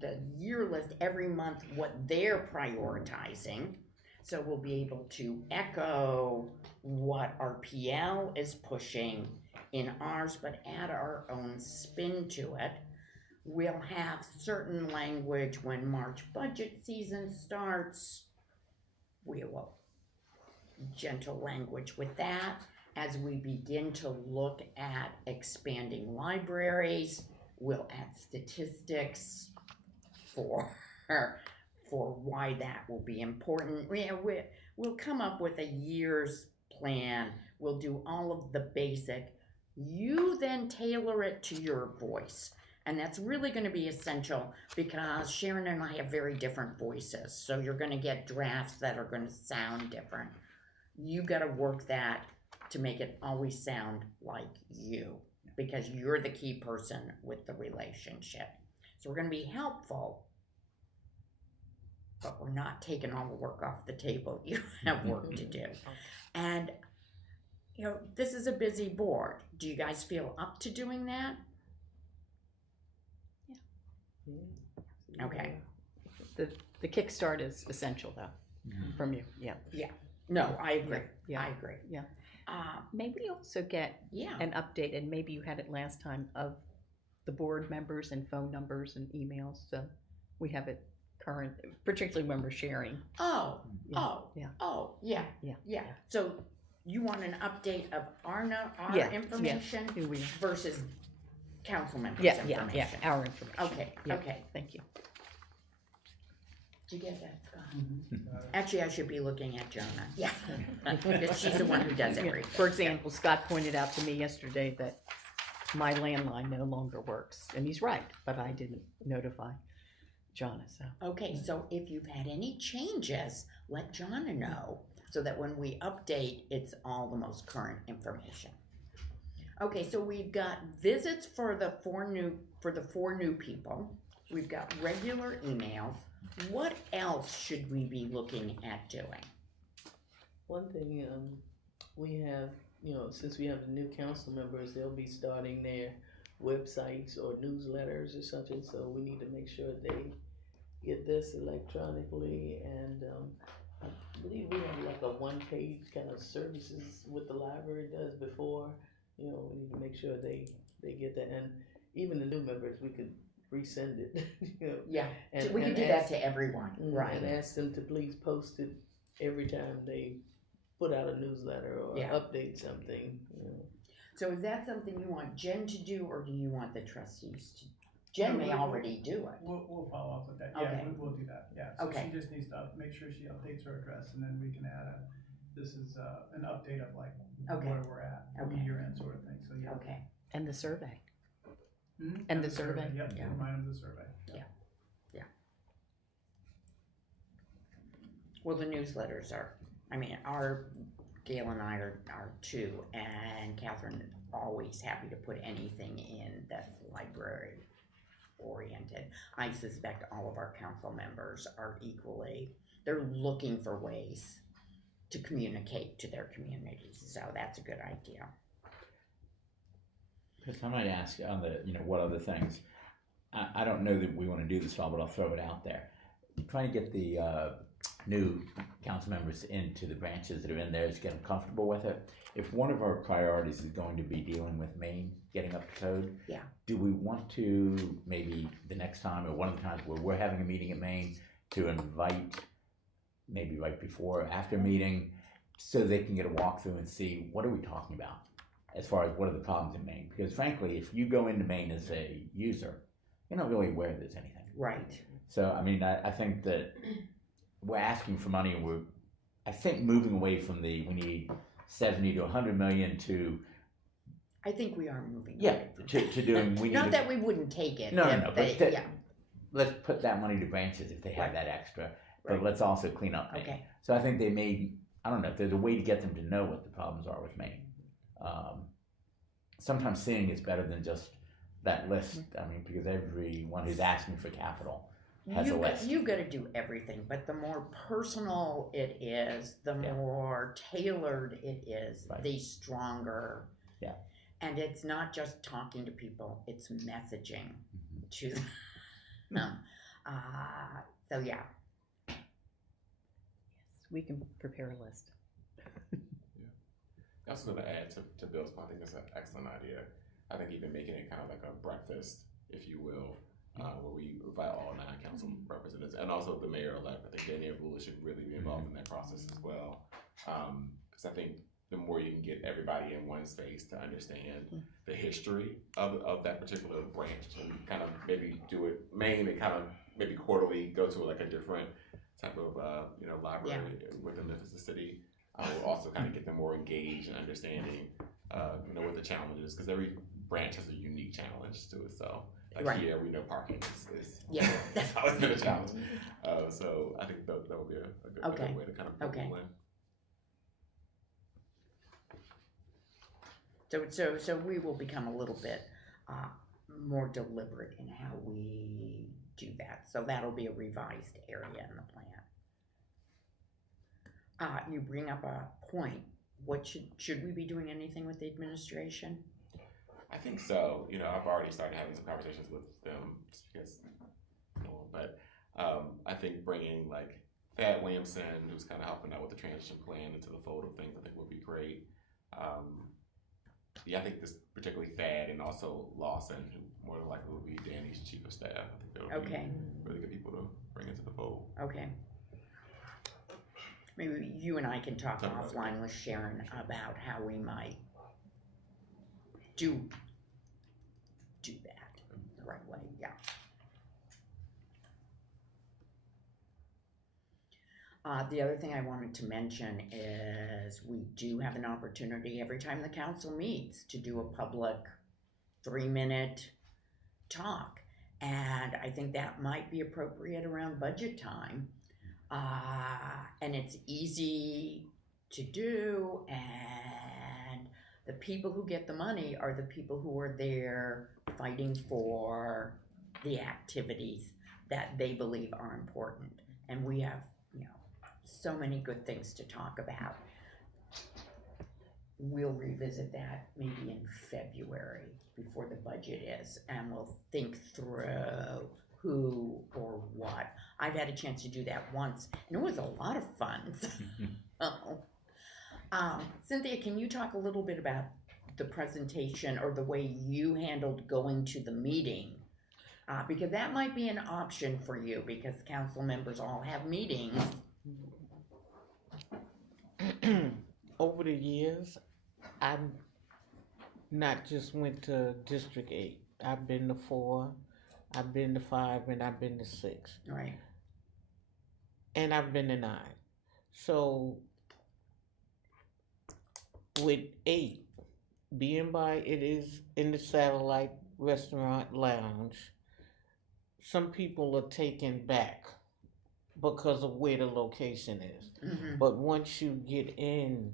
the year list every month, what they're prioritizing. So we'll be able to echo what RPL is pushing in ours, but add our own spin to it. We'll have certain language when March budget season starts. We will gentle language with that. As we begin to look at expanding libraries, we'll add statistics for why that will be important. We'll come up with a year's plan. We'll do all of the basic. You then tailor it to your voice. And that's really going to be essential, because Sharon and I have very different voices. So you're going to get drafts that are going to sound different. You got to work that to make it always sound like you, because you're the key person with the relationship. So we're gonna be helpful, but we're not taking all the work off the table. You have work to do. And, you know, this is a busy board. Do you guys feel up to doing that? Okay. The kickstart is essential though, from you, yeah. No, I agree. Yeah. I agree. Yeah. Uh, Maybe also get yeah. an update, and maybe you had it last time, of the board members and phone numbers and emails, so we have it current, particularly when we're sharing. Oh, Yeah, oh, yeah. oh, yeah, Yeah. yeah. So you want an update of our Yeah, information Who we, versus council members' yeah, information? our information. Okay, Yeah. okay. Thank you. Did you get that, Scott? Actually, I should be looking at Jonah. Yeah, because she's the one who does Yeah. everything. For example, Scott pointed out to me yesterday that my landline no longer works, and he's right, but I didn't notify Jonna, so. Okay, so if you've had any changes, let Jonna know, so that when we update, it's all the most current information. Okay, so we've got visits for the four new people. We've got regular emails. What else should we be looking at doing? One thing, we have, you know, since we have the new council members, they'll be starting their websites or newsletters or something, so we need to make sure they get this electronically, and I believe we have like a one-page kind of services what the library does before. You know, we need to make sure they get that, and even the new members, we could resend it. You know, Yeah, and, we can and do ask- that to everyone, right? And ask them to please post it every time they put out a newsletter or Yeah. update something. You know. So is that something you want Jen to do, or do you want the trustees to? Jen No, may we'll- already do it. We'll follow up with that, Okay. yeah, we'll do that, yeah. So Okay. she just needs to make sure she updates her address, and then we can add this is, an update of like Okay. where we're at, Okay. year end sort of thing, so yeah. Okay, And the survey. Mhm. And the survey. Yep, Yeah. remind them of the survey. well, the newsletters are, I mean, Gail and I are two, and Catherine is always happy to put anything in that's library oriented. I suspect all of our council members are equally, they're looking for ways to communicate to their communities, so that's a good idea. Chris, I might ask on the, you know, what other things, I don't know that we want to do this well, but I'll throw it out there. Trying to get the new council members into the branches that are in there, to get them comfortable with it. If one of our priorities is going to be dealing with Maine, getting up to code, Yeah. do we want to maybe the next time or one of the times where we're having a meeting at Maine to invite maybe right before or after meeting so they can get a walkthrough and see what are we talking about as far as what are the problems in Maine? Because frankly, if you go into Maine as a user, you're not really aware there's anything. Right. So, I mean, I think that we're asking for money, and I think moving away from we need 70 to 100 million to, I think we are moving. yeah, away from to doing, we need Not to, that we wouldn't take it. no, if but they- yeah, let's put that money to branches if they have Right. that extra, Right. but let's also clean up Maine. okay, So I think they may, I don't know, if there's a way to get them to know what the problems are with Maine. Sometimes seeing is better than just that list, I mean, because everyone who's asking for capital has a list. you gotta do everything, but the more personal it is, the Yeah. more tailored it is, Right. the stronger. Yeah. And it's not just talking to people, it's messaging Mhm. to them. So yeah, We can prepare a list. I was going to add to Bill's point, I think that's an excellent idea. I think even making it kind of like a breakfast, if you will, where we invite all 9 council representatives and also the mayor-elect. I think Danny Avula should really be involved in that process as well. Because I think the more you can get everybody in one space to understand the history of that particular branch and kind of maybe do it Maine and kind of maybe quarterly go to like a different type of library within the city. Will also kind of get them more engaged and understanding, what the challenge is, because every branch has a unique challenge to itself. Like Right. here, we know parking is Yeah. that's always been a challenge. So I think that would be a good Okay. way to kind of put Okay. people in. so we will become a little bit more deliberate in how we do that. So that'll be a revised area in the plan. You bring up a point. What should we be doing anything with the administration? I think so. I've already started having some conversations with them just because, but I think bringing like Thad Williamson, who's kind of helping out with the transition plan, into the fold of things, I think would be great. I think this particularly Thad and also Lawson, who more than likely will be Danny's chief of staff. I think they'll be really good people to bring into the fold. Okay. Maybe you and I can talk offline with Sharon about how we might do that the right way. Yeah. The other thing I wanted to mention is we do have an opportunity every time the council meets to do a public 3-minute talk. And I think that might be appropriate around budget time. And it's easy to do, and the people who get the money are the people who are there fighting for the activities that they believe are important. And we have, so many good things to talk about. We'll revisit that maybe in February before the budget is, and we'll think through who or what. I've had a chance to do that once, and it was a lot of fun. Cynthia, can you talk a little bit about the presentation or the way you handled going to the meeting? Because that might be an option for you, because council members all have meetings. Over the years, I've not just went to District 8. I've been to 4, I've been to 5, and I've been to 6. Right. And I've been to 9. So with 8, being by it is in the satellite restaurant lounge, some people are taken back because of where the location is. Mm-hmm. But once you get in,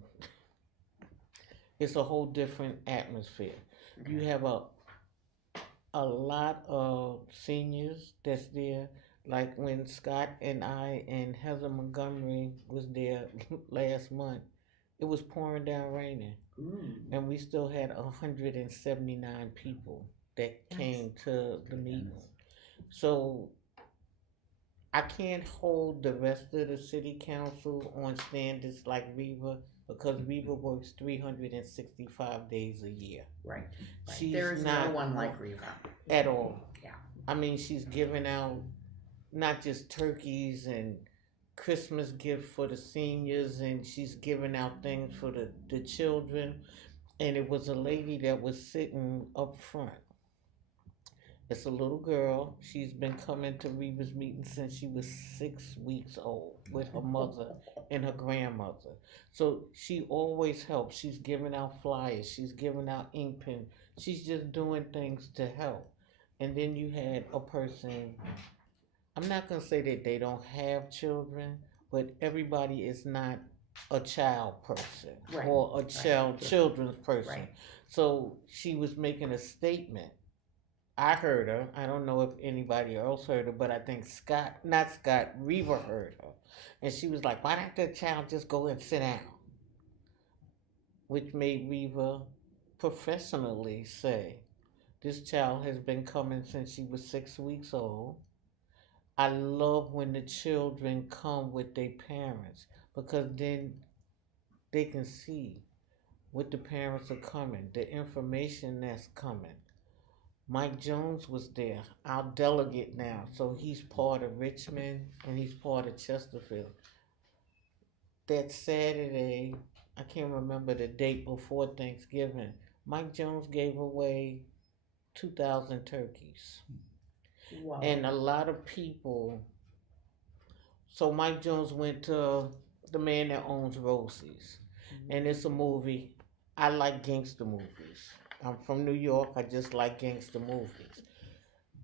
it's a whole different atmosphere. Okay. You have a lot of seniors that's there. Like when Scott and I and Heather Montgomery was there last month, it was pouring down raining. And we still had 179 people that came to the meeting. So I can't hold the rest of the city council on standards like Reva, because Reva works 365 days a year. Right. She's There is not no one like Reva. at all. Yeah. I mean, she's giving out not just turkeys and Christmas gift for the seniors, and she's giving out things for the children. And it was a lady that was sitting up front. It's a little girl. She's been coming to Reva's meeting since she was 6 weeks old with her mother and her grandmother. So she always helps. She's giving out flyers. She's giving out ink pen. She's just doing things to help. And then you had a person, I'm not going to say that they don't have children, but everybody is not a child person or a children's person. Right. So she was making a statement. I heard her. I don't know if anybody else heard her, but I think Reva heard her. And she was like, why don't the child just go and sit down? Which made Reva professionally say, this child has been coming since she was 6 weeks old. I love when the children come with their parents, because then they can see what the parents are coming, the information that's coming. Mike Jones was there, our delegate now, so he's part of Richmond and he's part of Chesterfield. That Saturday, I can't remember the date before Thanksgiving, Mike Jones gave away 2,000 turkeys. Wow. And a lot of people, so Mike Jones went to the man that owns Rosie's, and it's a movie. I like gangster movies. I'm from New York. I just like gangster movies.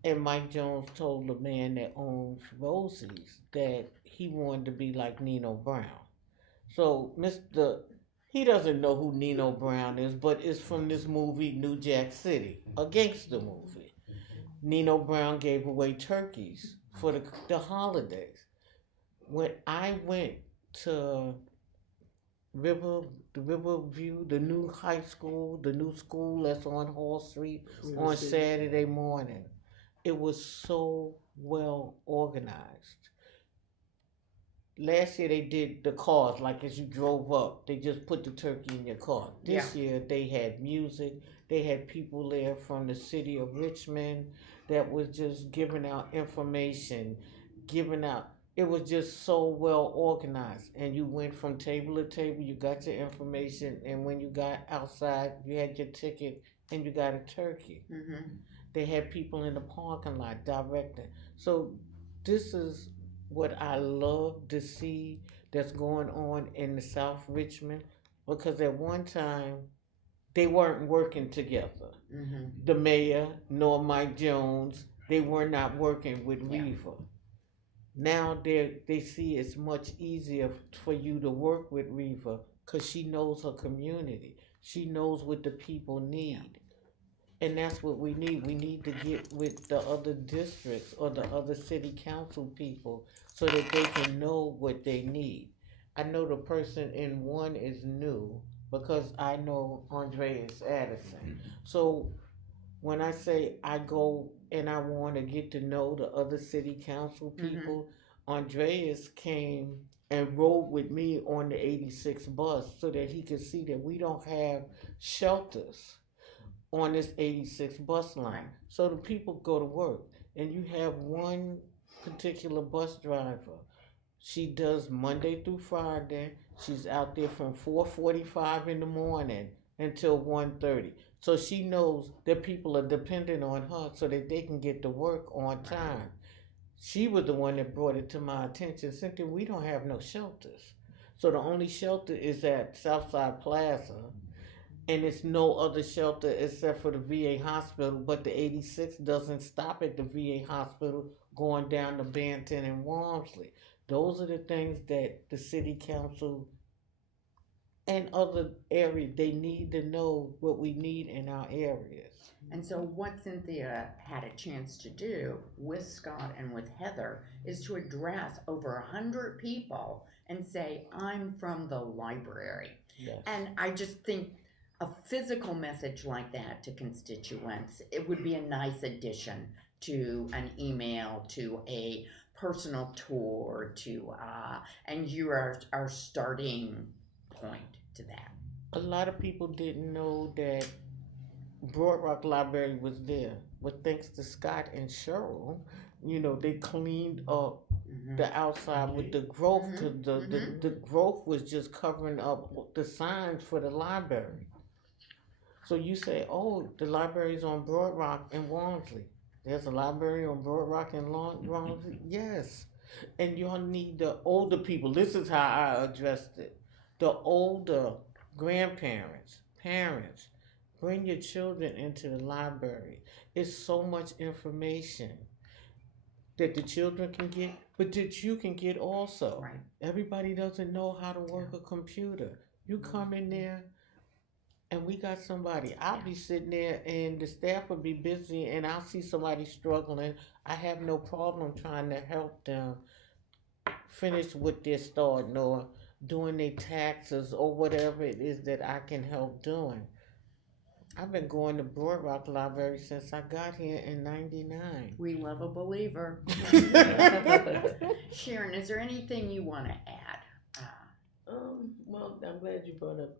And Mike Jones told the man that owns Rosie's that he wanted to be like Nino Brown. So he doesn't know who Nino Brown is, but it's from this movie New Jack City, a gangster movie. Nino Brown gave away turkeys for the holidays. When I went to Riverview, the new high school, the new school that's on Hall Street on Saturday morning, it was so well organized. Last year they did the cars, like as you drove up, they just put the turkey in your car. This year they had music, they had people there from the city of Richmond that was just giving out information, giving out. It was just so well organized, and you went from table to table, you got your information, and when you got outside, you had your ticket and you got a turkey. Mm-hmm. They had people in the parking lot directing. So this is what I love to see that's going on in the South Richmond, because at one time they weren't working together. Mm-hmm. The mayor nor Mike Jones, they were not working with Reva. Now they see it's much easier for you to work with Reva because she knows her community. She knows what the people need. And that's what we need. We need to get with the other districts or the other city council people so that they can know what they need. I know the person in one is new because I know Andreas Addison. So when I say I go and I want to get to know the other city council people, Andreas came and rode with me on the 86 bus so that he could see that we don't have shelters on this 86 bus line. So the people go to work, and you have one particular bus driver. She does Monday through Friday. She's out there from 4:45 in the morning until 1:30. So she knows that people are dependent on her so that they can get to work on time. She was the one that brought it to my attention. Cynthia, we don't have no shelters. So the only shelter is at Southside Plaza, and it's no other shelter except for the VA hospital, but the 86 doesn't stop at the VA hospital going down to Banton and Walmsley. Those are the things that the city council and other areas, they need to know what we need in our areas. And so what Cynthia had a chance to do with Scott and with Heather is to address over 100 people and say, I'm from the library. Yes. And I just think a physical message like that to constituents, it would be a nice addition to an email, to a personal tour, to and you are our starting point to that. A lot of people didn't know that Broad Rock Library was there, but thanks to Scott and Cheryl, they cleaned up the outside with the growth, because the growth was just covering up the signs for the library. So you say, oh, the library's on Broad Rock and Walmsley. There's a library on Broad Rock and Walmsley? Yes. And y'all need the older people. This is how I addressed it. The older grandparents, parents, bring your children into the library. It's so much information that the children can get, but that you can get also. Right. Everybody doesn't know how to work a computer. You come in there, and we got somebody. I'll be sitting there, and the staff will be busy, and I'll see somebody struggling. I have no problem trying to help them finish what they're starting or doing their taxes or whatever it is that I can help doing. I've been going to Broad Rock Library since I got here in '99. We love a believer. Sharon, is there anything you want to add? Well, I'm glad you brought up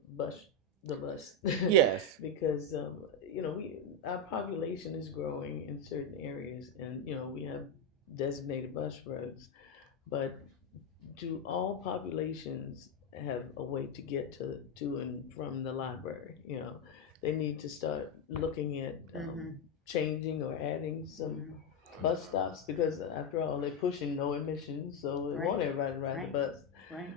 the bus. Yes. Because, our population is growing in certain areas, and, we have designated bus routes. But do all populations have a way to get to and from the library? They need to start looking at changing or adding some bus stops, because after all, they're pushing no emissions, so they want everybody to ride the bus. Right.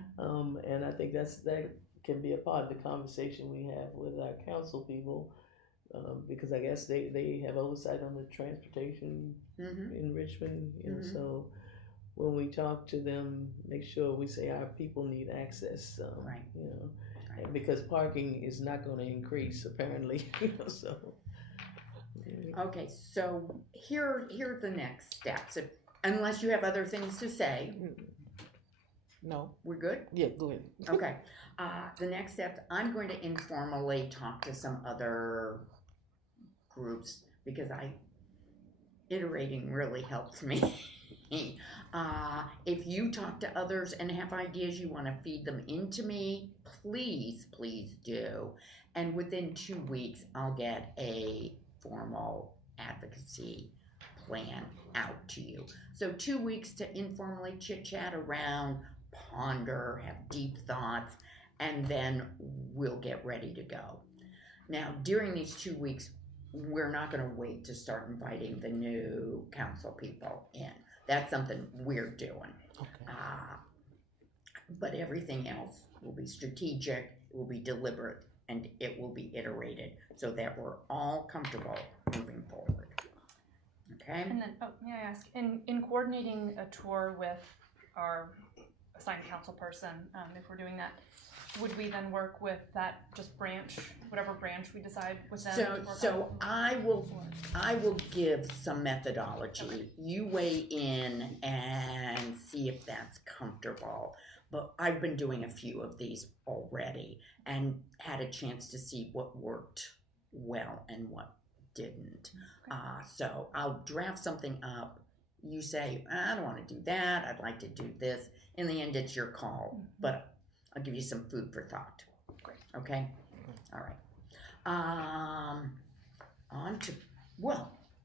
And I think that can be a part of the conversation we have with our council people, because I guess they have oversight on the transportation in Richmond, and so when we talk to them, make sure we say our people need access. Right. Because parking is not going to increase apparently. So Okay, so here are the next steps. Unless you have other things to say, No, we're good? yeah, good. Okay. The next step, I'm going to informally talk to some other groups because iterating really helps me. If you talk to others and have ideas, you want to feed them into me, please do. And within 2 weeks, I'll get a formal advocacy plan out to you. So 2 weeks to informally chit chat around, ponder, have deep thoughts, and then we'll get ready to go. Now, during these 2 weeks, we're not going to wait to start inviting the new council people in. That's something we're doing. Okay. But everything else will be strategic, it will be deliberate, and it will be iterated so that we're all comfortable moving forward. Okay? And then, may I ask, in coordinating a tour with our assigned council person, if we're doing that, would we then work with that just branch, whatever branch we decide with them? to work So on? I will give some methodology. You weigh in and see if that's comfortable. But I've been doing a few of these already and had a chance to see what worked well and what didn't. So I'll draft something up. You say, I don't want to do that. I'd like to do this. In the end, it's your call. But I'll give you some food for thought. Great. Okay? All right.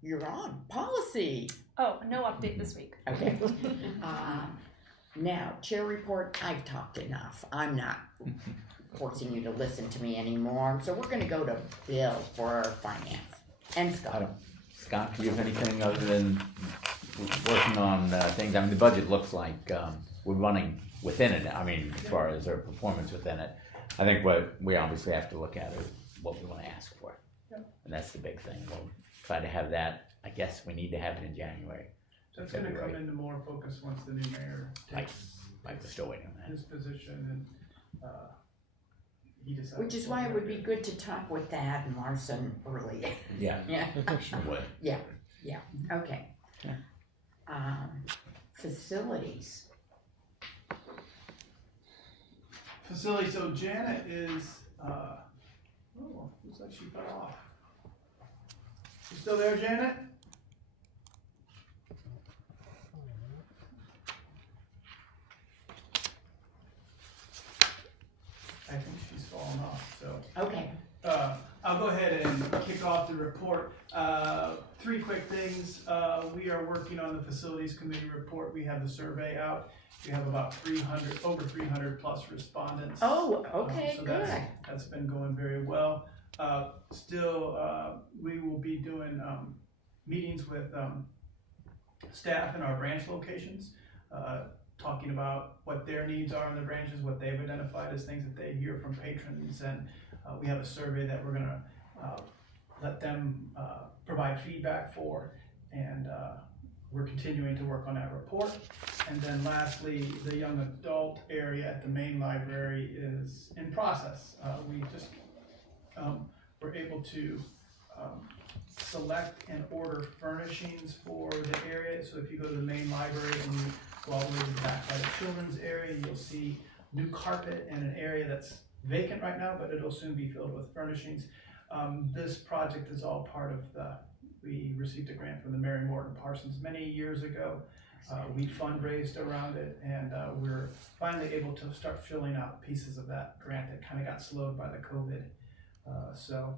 You're on policy. Oh, no update this week. Okay. Now, chair report, I've talked enough. I'm not forcing you to listen to me anymore. So we're going to go to Bill for finance. And Scott. Scott, do you have anything other than working on things? I mean, the budget looks like we're running within it. I mean, as far as our performance within it. I think what we obviously have to look at is what we want to ask for. Yep. And that's the big thing. We'll try to have that. I guess we need to have it in January. That's gonna come into more focus once the new mayor takes Mike was still waiting on that. his position and, he decides. Which is why it would be good to talk with Thad and Larson early. Yeah. Yeah. Sure would. Yeah. Okay. Yeah. Facilities. Facility, so Janet is, looks like she fell off. You still there, Janet? I think she's fallen off, so. Okay. I'll go ahead and kick off the report. 3 quick things. We are working on the facilities committee report. We have the survey out. We have about over 300 plus respondents. Oh, okay, So good. that's been going very well. Still, we will be doing meetings with staff in our branch locations, talking about what their needs are in the branches, what they've identified as things that they hear from patrons, and we have a survey that we're gonna let them provide feedback for, and we're continuing to work on that report. And then lastly, the young adult area at the main library is in process. We just were able to select and order furnishings for the area. So if you go to the main library and you go all the way to the back by the children's area, you'll see new carpet and an area that's vacant right now, but it'll soon be filled with furnishings. This project is all part of we received a grant from the Mary Morton Parsons many years ago. We fundraised around it, and we're finally able to start filling out pieces of that grant that kind of got slowed by the COVID. So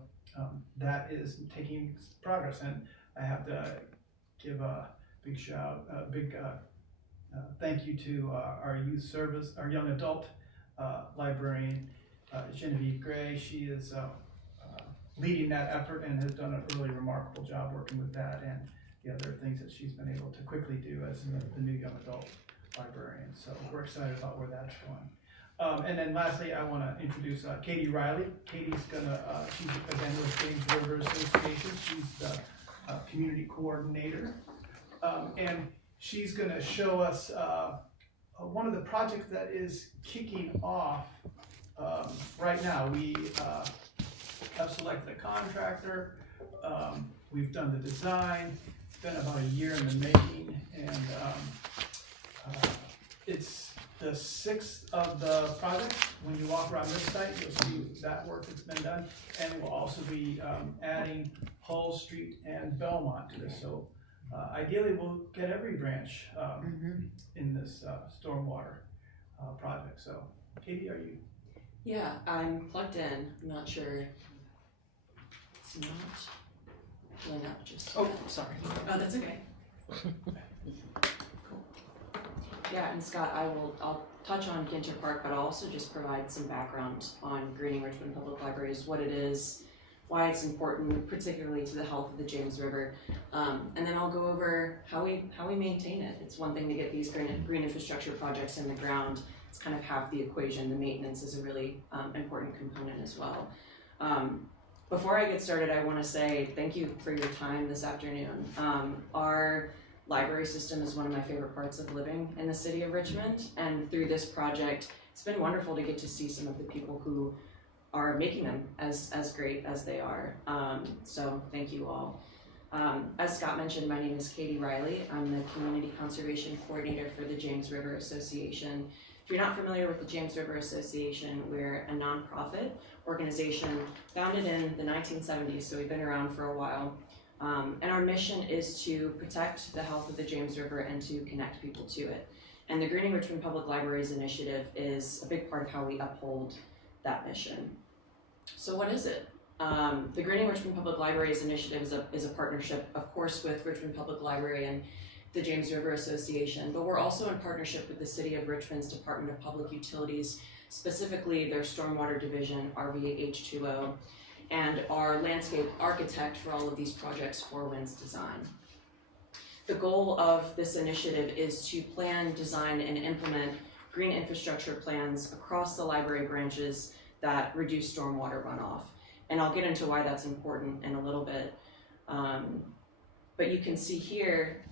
that is taking progress, and I have to give a big thank you to our youth service, our young adult librarian, Genevieve Gray. She is leading that effort and has done a really remarkable job working with that and the other things that she's been able to quickly do as the new young adult librarian. So we're excited about where that's going. And then lastly, I want to introduce Katie Riley. Katie's she's again with James River Association. She's the community coordinator. And she's going to show us one of the projects that is kicking off right now. We have selected a contractor. We've done the design, it's been about a year in the making, and it's the sixth of the projects. When you walk around this site, you'll see that work that's been done, and we'll also be adding Hull Street and Belmont to this. So ideally, we'll get every branch in this stormwater project. So, Katie, are you? Yeah, I'm plugged in. I'm not sure. It's not pulling up just. Oh, sorry. Oh, that's okay. Cool. Yeah, and Scott, I'll touch on Ginter Park, but I'll also just provide some background on greening Richmond Public Libraries, what it is, why it's important, particularly to the health of the James River, and then I'll go over how we maintain it. It's one thing to get these green infrastructure projects in the ground. It's kind of half the equation. The maintenance is a really important component as well. Before I get started, I want to say thank you for your time this afternoon. Our library system is one of my favorite parts of living in the city of Richmond, and through this project, it's been wonderful to get to see some of the people who are making them as great as they are. So thank you all. As Scott mentioned, my name is Katie Riley. I'm the Community Conservation Coordinator for the James River Association. If you're not familiar with the James River Association, we're a nonprofit organization founded in the 1970s, so we've been around for a while. And our mission is to protect the health of the James River and to connect people to it. And the Greening Richmond Public Libraries initiative is a big part of how we uphold that mission. So what is it? The Greening Richmond Public Libraries initiative is a partnership, of course, with Richmond Public Library and the James River Association, but we're also in partnership with the City of Richmond's Department of Public Utilities, specifically their Stormwater Division, RVH2O, and our landscape architect for all of these projects, Four Winds Design. The goal of this initiative is to plan, design, and implement green infrastructure plans across the library branches that reduce stormwater runoff. And I'll get into why that's important in a little bit. But you can see here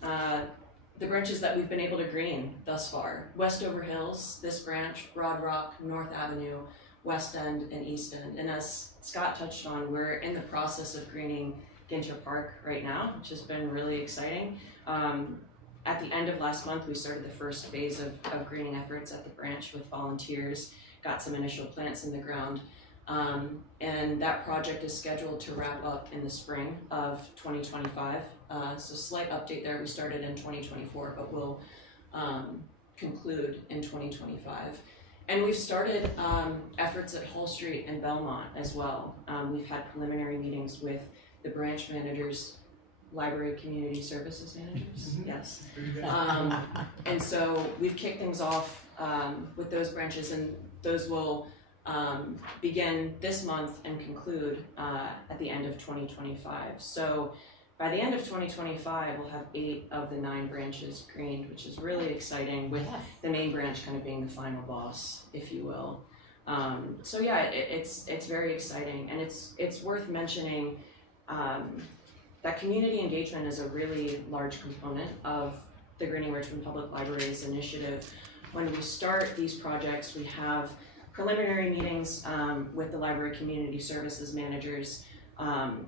the branches that we've been able to green thus far. Westover Hills, this branch, Broad Rock, North Avenue, West End, and East End. And as Scott touched on, we're in the process of greening Ginter Park right now, which has been really exciting. At the end of last month, we started the first phase of greening efforts at the branch with volunteers, got some initial plants in the ground. And that project is scheduled to wrap up in the spring of 2025. So slight update there, we started in 2024, but we'll conclude in 2025. And we've started efforts at Hull Street and Belmont as well. We've had preliminary meetings with the branch managers, library community services managers, yes. And so we've kicked things off with those branches, and those will begin this month and conclude at the end of 2025. So by the end of 2025, we'll have 8 of the 9 branches greened, which is really exciting, with the main branch kind of being the final boss, if you will. So yeah, it's very exciting, and it's worth mentioning that community engagement is a really large component of the Greening Richmond Public Libraries initiative. When we start these projects, we have preliminary meetings with the library community services managers.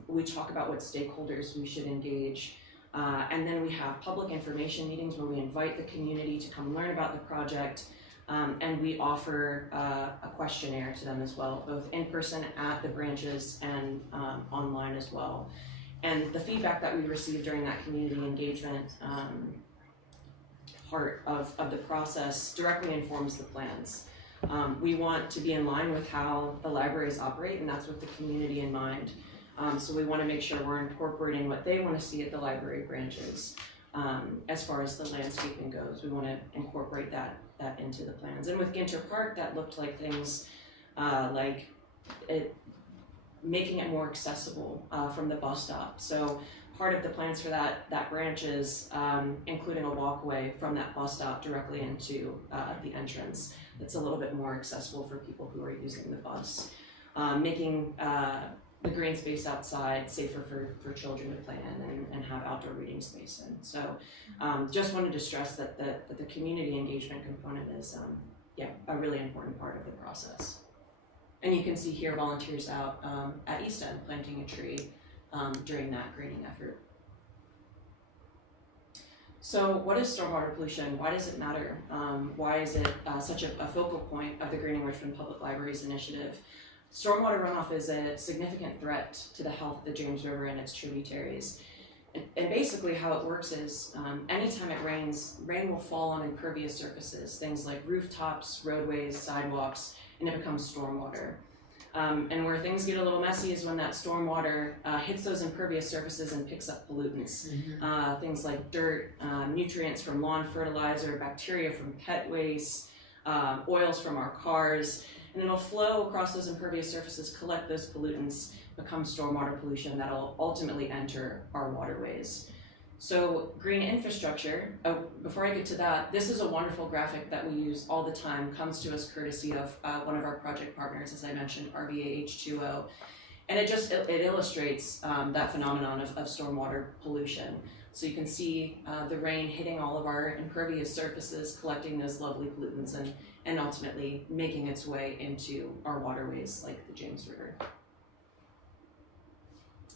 We talk about what stakeholders we should engage. And then we have public information meetings where we invite the community to come learn about the project. And we offer a questionnaire to them as well, both in person at the branches and online as well. And the feedback that we receive during that community engagement part of the process directly informs the plans. We want to be in line with how the libraries operate, and that's with the community in mind. So we want to make sure we're incorporating what they want to see at the library branches. As far as the landscaping goes, we want to incorporate that into the plans. And with Ginter Park, that looked like things making it more accessible from the bus stop. So part of the plans for that branch is including a walkway from that bus stop directly into the entrance. That's a little bit more accessible for people who are using the bus. Making the green space outside safer for children to play in and have outdoor reading space in. So just wanted to stress that the community engagement component is a really important part of the process. And you can see here volunteers out at East End planting a tree during that greening effort. So what is stormwater pollution? Why does it matter? Why is it such a focal point of the Greening Richmond Public Libraries initiative? Stormwater runoff is a significant threat to the health of the James River and its tributaries. And basically how it works is anytime it rains, rain will fall on impervious surfaces, things like rooftops, roadways, sidewalks, and it becomes stormwater. And where things get a little messy is when that stormwater hits those impervious surfaces and picks up pollutants. Things like dirt, nutrients from lawn fertilizer, bacteria from pet waste, oils from our cars, and it'll flow across those impervious surfaces, collect those pollutants, become stormwater pollution that'll ultimately enter our waterways. So green infrastructure, before I get to that, this is a wonderful graphic that we use all the time, comes to us courtesy of one of our project partners, as I mentioned, RVA H2O. And it illustrates that phenomenon of stormwater pollution. So you can see the rain hitting all of our impervious surfaces, collecting those lovely pollutants and ultimately making its way into our waterways like the James River.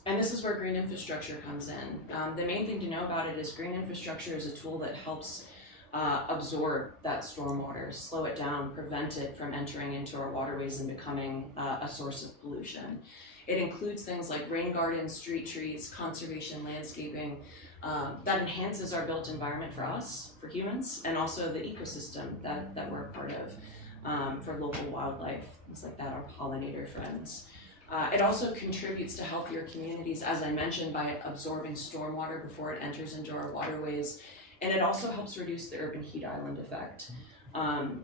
And this is where green infrastructure comes in. The main thing to know about it is green infrastructure is a tool that helps absorb that stormwater, slow it down, prevent it from entering into our waterways and becoming a source of pollution. It includes things like rain gardens, street trees, conservation landscaping, that enhances our built environment for us, for humans, and also the ecosystem that we're a part of, for local wildlife, things like that, our pollinator friends. It also contributes to healthier communities, as I mentioned, by absorbing stormwater before it enters into our waterways. And it also helps reduce the urban heat island effect,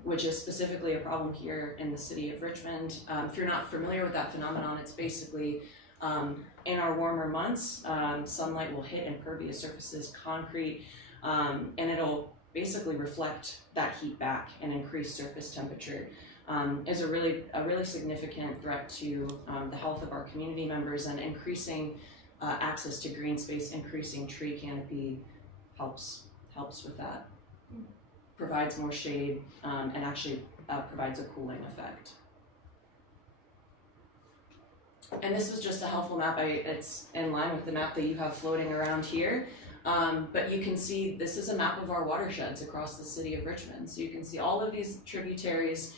which is specifically a problem here in the city of Richmond. If you're not familiar with that phenomenon, it's basically in our warmer months, sunlight will hit impervious surfaces, concrete, and it'll basically reflect that heat back and increase surface temperature. Is a really significant threat to the health of our community members, and increasing access to green space, increasing tree canopy helps with that. Provides more shade and actually provides a cooling effect. And this is just a helpful map. It's in line with the map that you have floating around here. But you can see this is a map of our watersheds across the city of Richmond. So you can see all of these tributaries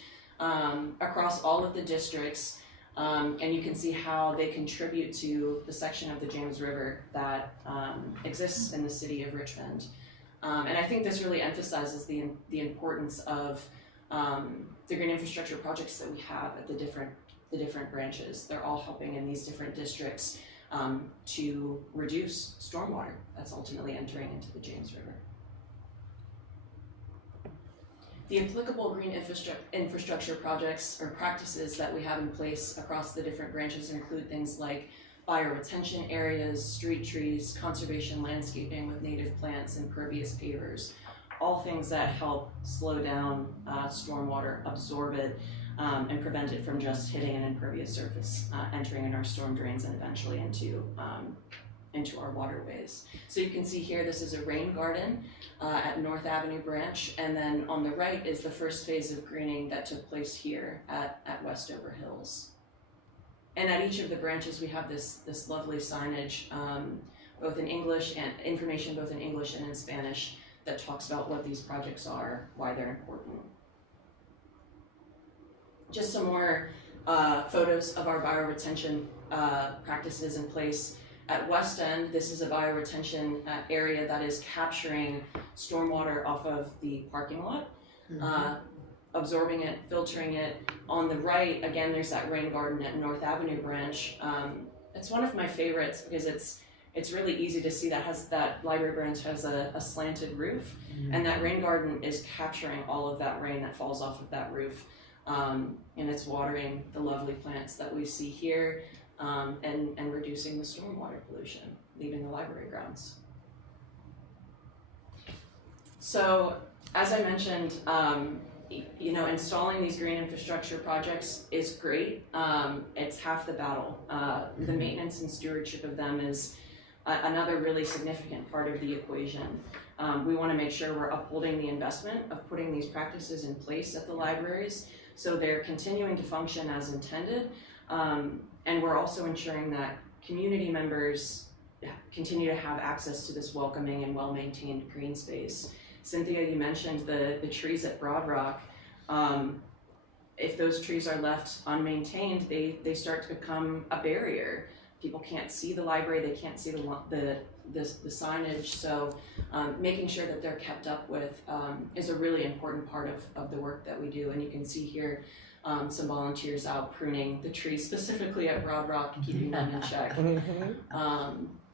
across all of the districts, and you can see how they contribute to the section of the James River that exists in the city of Richmond. And I think this really emphasizes the importance of the green infrastructure projects that we have at the different branches. They're all helping in these different districts to reduce stormwater that's ultimately entering into the James River. The applicable green infrastructure projects or practices that we have in place across the different branches include things like bioretention areas, street trees, conservation landscaping with native plants, impervious pavers, all things that help slow down stormwater, absorb it, and prevent it from just hitting an impervious surface, entering in our storm drains and eventually into our waterways. So you can see here, this is a rain garden at North Avenue branch, and then on the right is the first phase of greening that took place here at Westover Hills. And at each of the branches we have this lovely signage, both in English and information both in English and in Spanish, that talks about what these projects are, why they're important. Just some more photos of our bioretention practices in place. At West End, this is a bioretention area that is capturing stormwater off of the parking lot, absorbing it, filtering it. On the right, again, there's that rain garden at North Avenue branch. It's one of my favorites because it's really easy to see that library branch has a slanted roof, and that rain garden is capturing all of that rain that falls off of that roof, and it's watering the lovely plants that we see here. And reducing the stormwater pollution, leaving the library grounds. So, as I mentioned, installing these green infrastructure projects is great. It's half the battle. The maintenance and stewardship of them is another really significant part of the equation. We want to make sure we're upholding the investment of putting these practices in place at the libraries so they're continuing to function as intended. And we're also ensuring that community members continue to have access to this welcoming and well-maintained green space. Cynthia, you mentioned the trees at Broad Rock. If those trees are left unmaintained, they start to become a barrier. People can't see the library, they can't see the signage, so making sure that they're kept up with is a really important part of the work that we do. And you can see here some volunteers out pruning the trees, specifically at Broad Rock, keeping them in check.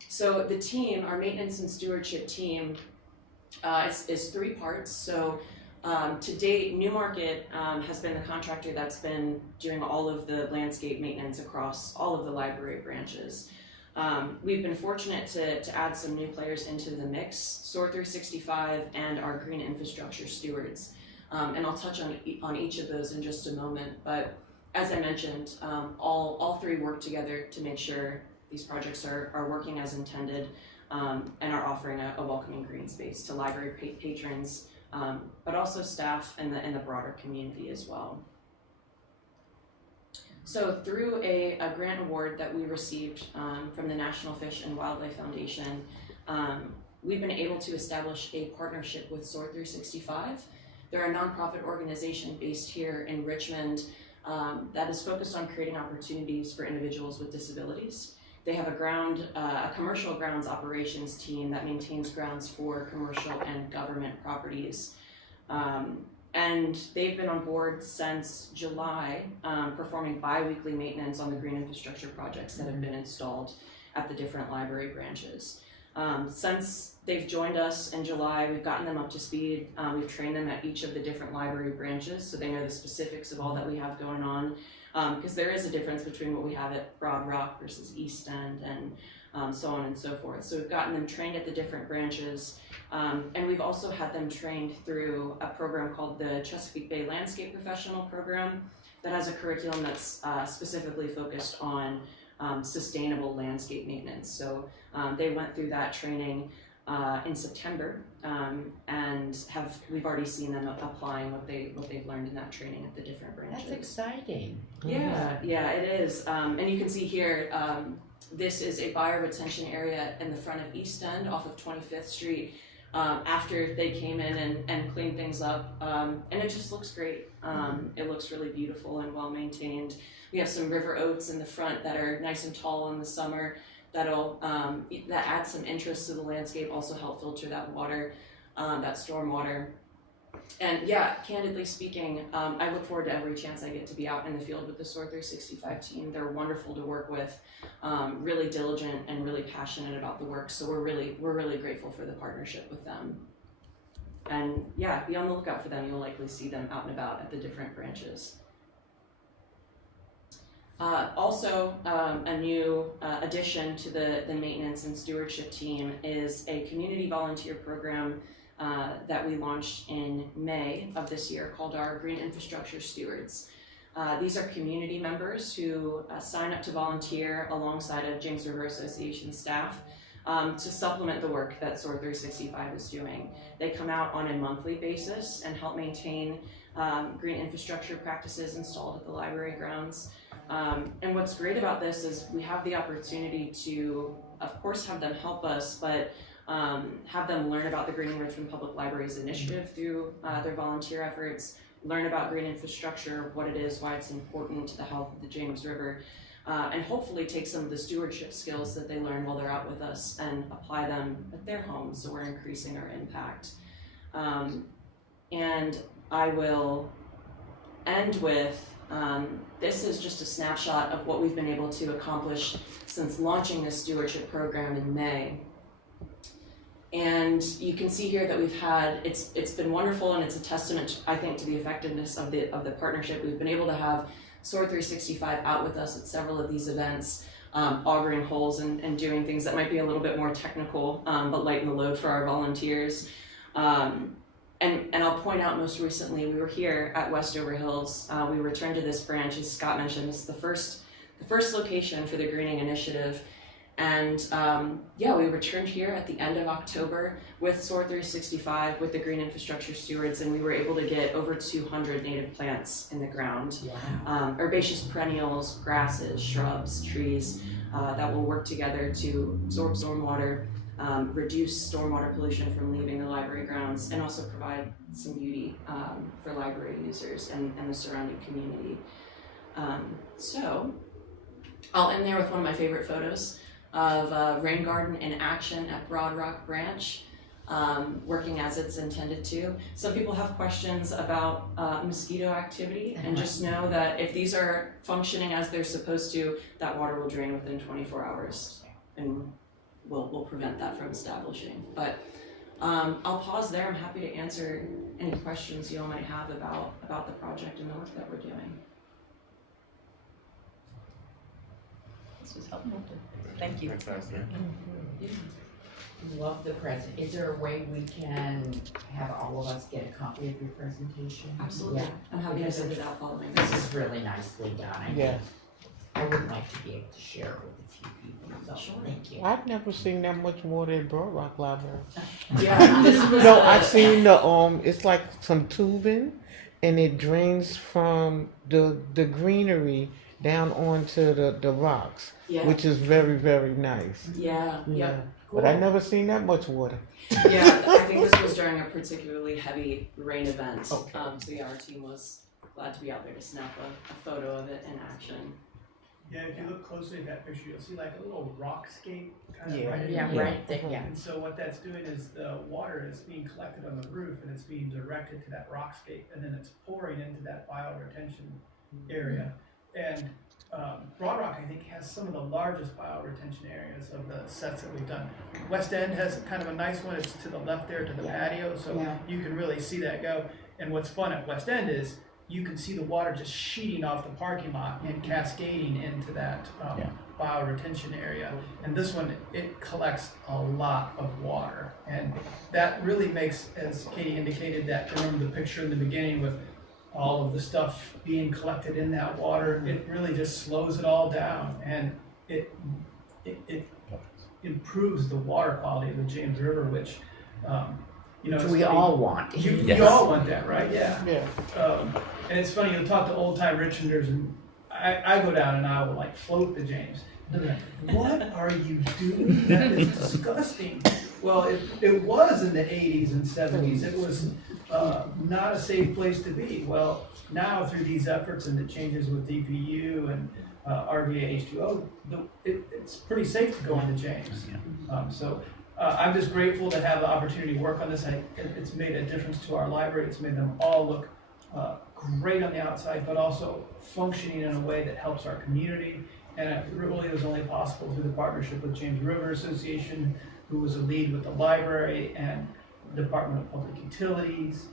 So the team, our maintenance and stewardship team, is 3 parts. So to date, Newmarket has been the contractor that's been doing all of the landscape maintenance across all of the library branches. We've been fortunate to add some new players into the mix, SOAR 365 and our green infrastructure stewards. And I'll touch on each of those in just a moment. But as I mentioned, all 3 work together to make sure these projects are working as intended and are offering a welcoming green space to library patrons, but also staff and the broader community as well. So through a grant award that we received from the National Fish and Wildlife Foundation, we've been able to establish a partnership with SOAR 365. They're a nonprofit organization based here in Richmond that is focused on creating opportunities for individuals with disabilities. They have a commercial grounds operations team that maintains grounds for commercial and government properties. And they've been on board since July, performing bi-weekly maintenance on the green infrastructure projects that have been installed at the different library branches. Since they've joined us in July, we've gotten them up to speed. We've trained them at each of the different library branches, so they know the specifics of all that we have going on. Because there is a difference between what we have at Broad Rock versus East End and so on and so forth. So we've gotten them trained at the different branches, and we've also had them trained through a program called the Chesapeake Bay Landscape Professional Program that has a curriculum that's specifically focused on sustainable landscape maintenance. So they went through that training in September, and we've already seen them applying what they've learned in that training at the different branches. That's exciting. Yeah, it is. And you can see here, this is a buyer retention area in the front of East End off of 25th Street after they came in and cleaned things up. And it just looks great. It looks really beautiful and well maintained. We have some river oaks in the front that are nice and tall in the summer. That adds some interest to the landscape, also help filter that water, that storm water. And yeah, candidly speaking, I look forward to every chance I get to be out in the field with the SOAR 365 team. They're wonderful to work with, really diligent and really passionate about the work. So we're really grateful for the partnership with them. And yeah, be on the lookout for them. You'll likely see them out and about at the different branches. Also, a new addition to the maintenance and stewardship team is a community volunteer program that we launched in May of this year called our Green Infrastructure Stewards. These are community members who sign up to volunteer alongside of James River Association staff to supplement the work that SOAR 365 is doing. They come out on a monthly basis and help maintain green infrastructure practices installed at the library grounds. And what's great about this is we have the opportunity to, of course, have them help us, but have them learn about the Greening Richmond Public Library's initiative through their volunteer efforts, learn about green infrastructure, what it is, why it's important to the health of the James River, and hopefully take some of the stewardship skills that they learn while they're out with us and apply them at their homes, so we're increasing our impact. And I will end with this is just a snapshot of what we've been able to accomplish since launching this stewardship program in May. And you can see here that we've had, it's been wonderful, and it's a testament, I think, to the effectiveness of the partnership. We've been able to have SOAR 365 out with us at several of these events, augering holes and doing things that might be a little bit more technical, but lighten the load for our volunteers. And I'll point out, most recently, we were here at Westover Hills. We returned to this branch, as Scott mentioned. This is the first location for the Greening Initiative. And yeah, we returned here at the end of October with SOAR 365 with the Green Infrastructure Stewards, and we were able to get over 200 native plants in the ground. Wow. Herbaceous perennials, grasses, shrubs, trees that will work together to absorb stormwater, reduce stormwater pollution from leaving the library grounds, and also provide some beauty for library users and the surrounding community. So I'll end there with one of my favorite photos of Rain Garden in action at Broad Rock Branch, working as it's intended to. Some people have questions about mosquito activity, and just know that if these are functioning as they're supposed to, that water will drain within 24 hours, and we'll prevent that from establishing. But I'll pause there. I'm happy to answer any questions you all might have about the project and the work that we're doing. This was helpful. Thank you. Fantastic. Love the present. Is there a way we can have all of us get a copy of your presentation? Absolutely. Yeah. I'm happy to send it out following This this. is really nicely done. Yeah. I would like to be able to share it with a few people, so Sure. thank you. I've never seen that much water in Broad Rock Library. Yeah, this was No, I've seen the it's like some tubing, and it drains from the greenery down onto the rocks, yeah, which is very, very nice. yeah, Yeah. yep. But I never seen that much water. Yeah, I think this was during a particularly heavy rain event. Okay. So yeah, our team was glad to be out there to snap a photo of it in action. Yeah, if you look closely at that picture, you'll see like a little rockscape kind of Yeah. right in Yeah, there. right, yeah. And so what that's doing is the water is being collected on the roof and it's being directed to that rockscape, and then it's pouring into that bioretention area. And Broad Rock, I think, has some of the largest bioretention areas of the sets that we've done. West End has kind of a nice one. It's to the left there to the patio, so Yeah. you can really see that go. And what's fun at West End is you can see the water just sheeting off the parking lot and cascading into that bioretention area. And this one, it collects a lot of water. And that really makes, as Katie indicated, that remember the picture in the beginning with all of the stuff being collected in that water, it really just slows it all down, and it improves the water quality of the James River, which you know, Which it's we funny. all want. You Yes. all want that, right? Yeah. Yeah. And it's funny, you'll talk to old time Richmonders, and I go down and I will like float the James. And they're like, what are you doing? That is disgusting. Well, it was in the 80s and 70s. It was not a safe place to be. Well, now through these efforts and the changes with DPU and RVA H2O, it's pretty safe to go into James. So I'm just grateful to have the opportunity to work on this. It's made a difference to our library. It's made them all look great on the outside, but also functioning in a way that helps our community. And it really was only possible through the partnership with James River Association, who was a lead with the library, and Department of Public Utilities,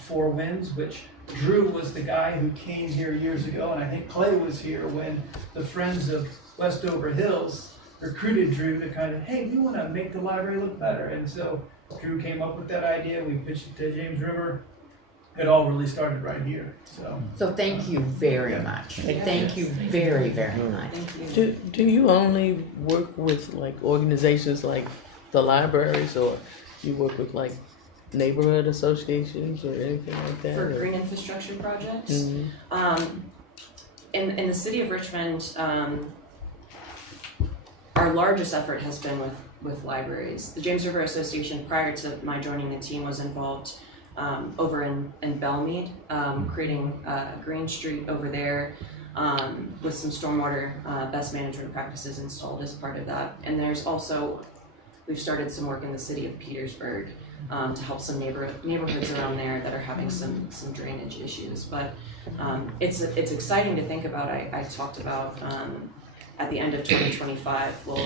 Four Winds, which Drew was the guy who came here years ago, and I think Clay was here when the Friends of Westover Hills recruited Drew to kind of, hey, we want to make the library look better. And so Drew came up with that idea. We pitched it to James River. It all really started right here. So thank you very much. Thank you very, very much. Thank you. Do you only work with like organizations like the libraries, or you work with like neighborhood associations or anything like that? For or- green infrastructure projects, Mhm. in the city of Richmond, our largest effort has been with libraries. The James River Association, prior to my joining the team, was involved over in Belmead, creating Green Street over there, with some stormwater best management practices installed as part of that. And there's also, we've started some work in the city of Petersburg to help some neighborhoods around there that are having some drainage issues. But it's exciting to think about. I talked about at the end of 2025, we'll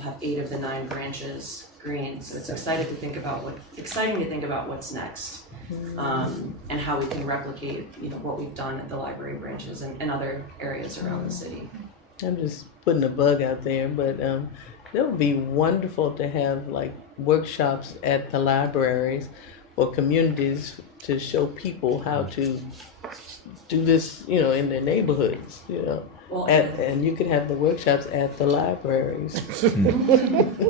have 8 of the 9 branches green. So it's exciting to think about what's next, and how we can replicate what we've done at the library branches and other areas around the city. I'm just putting a bug out there, but that would be wonderful to have like workshops at the libraries or communities to show people how to do this, in their neighborhoods, Well, And you can have the workshops at the libraries.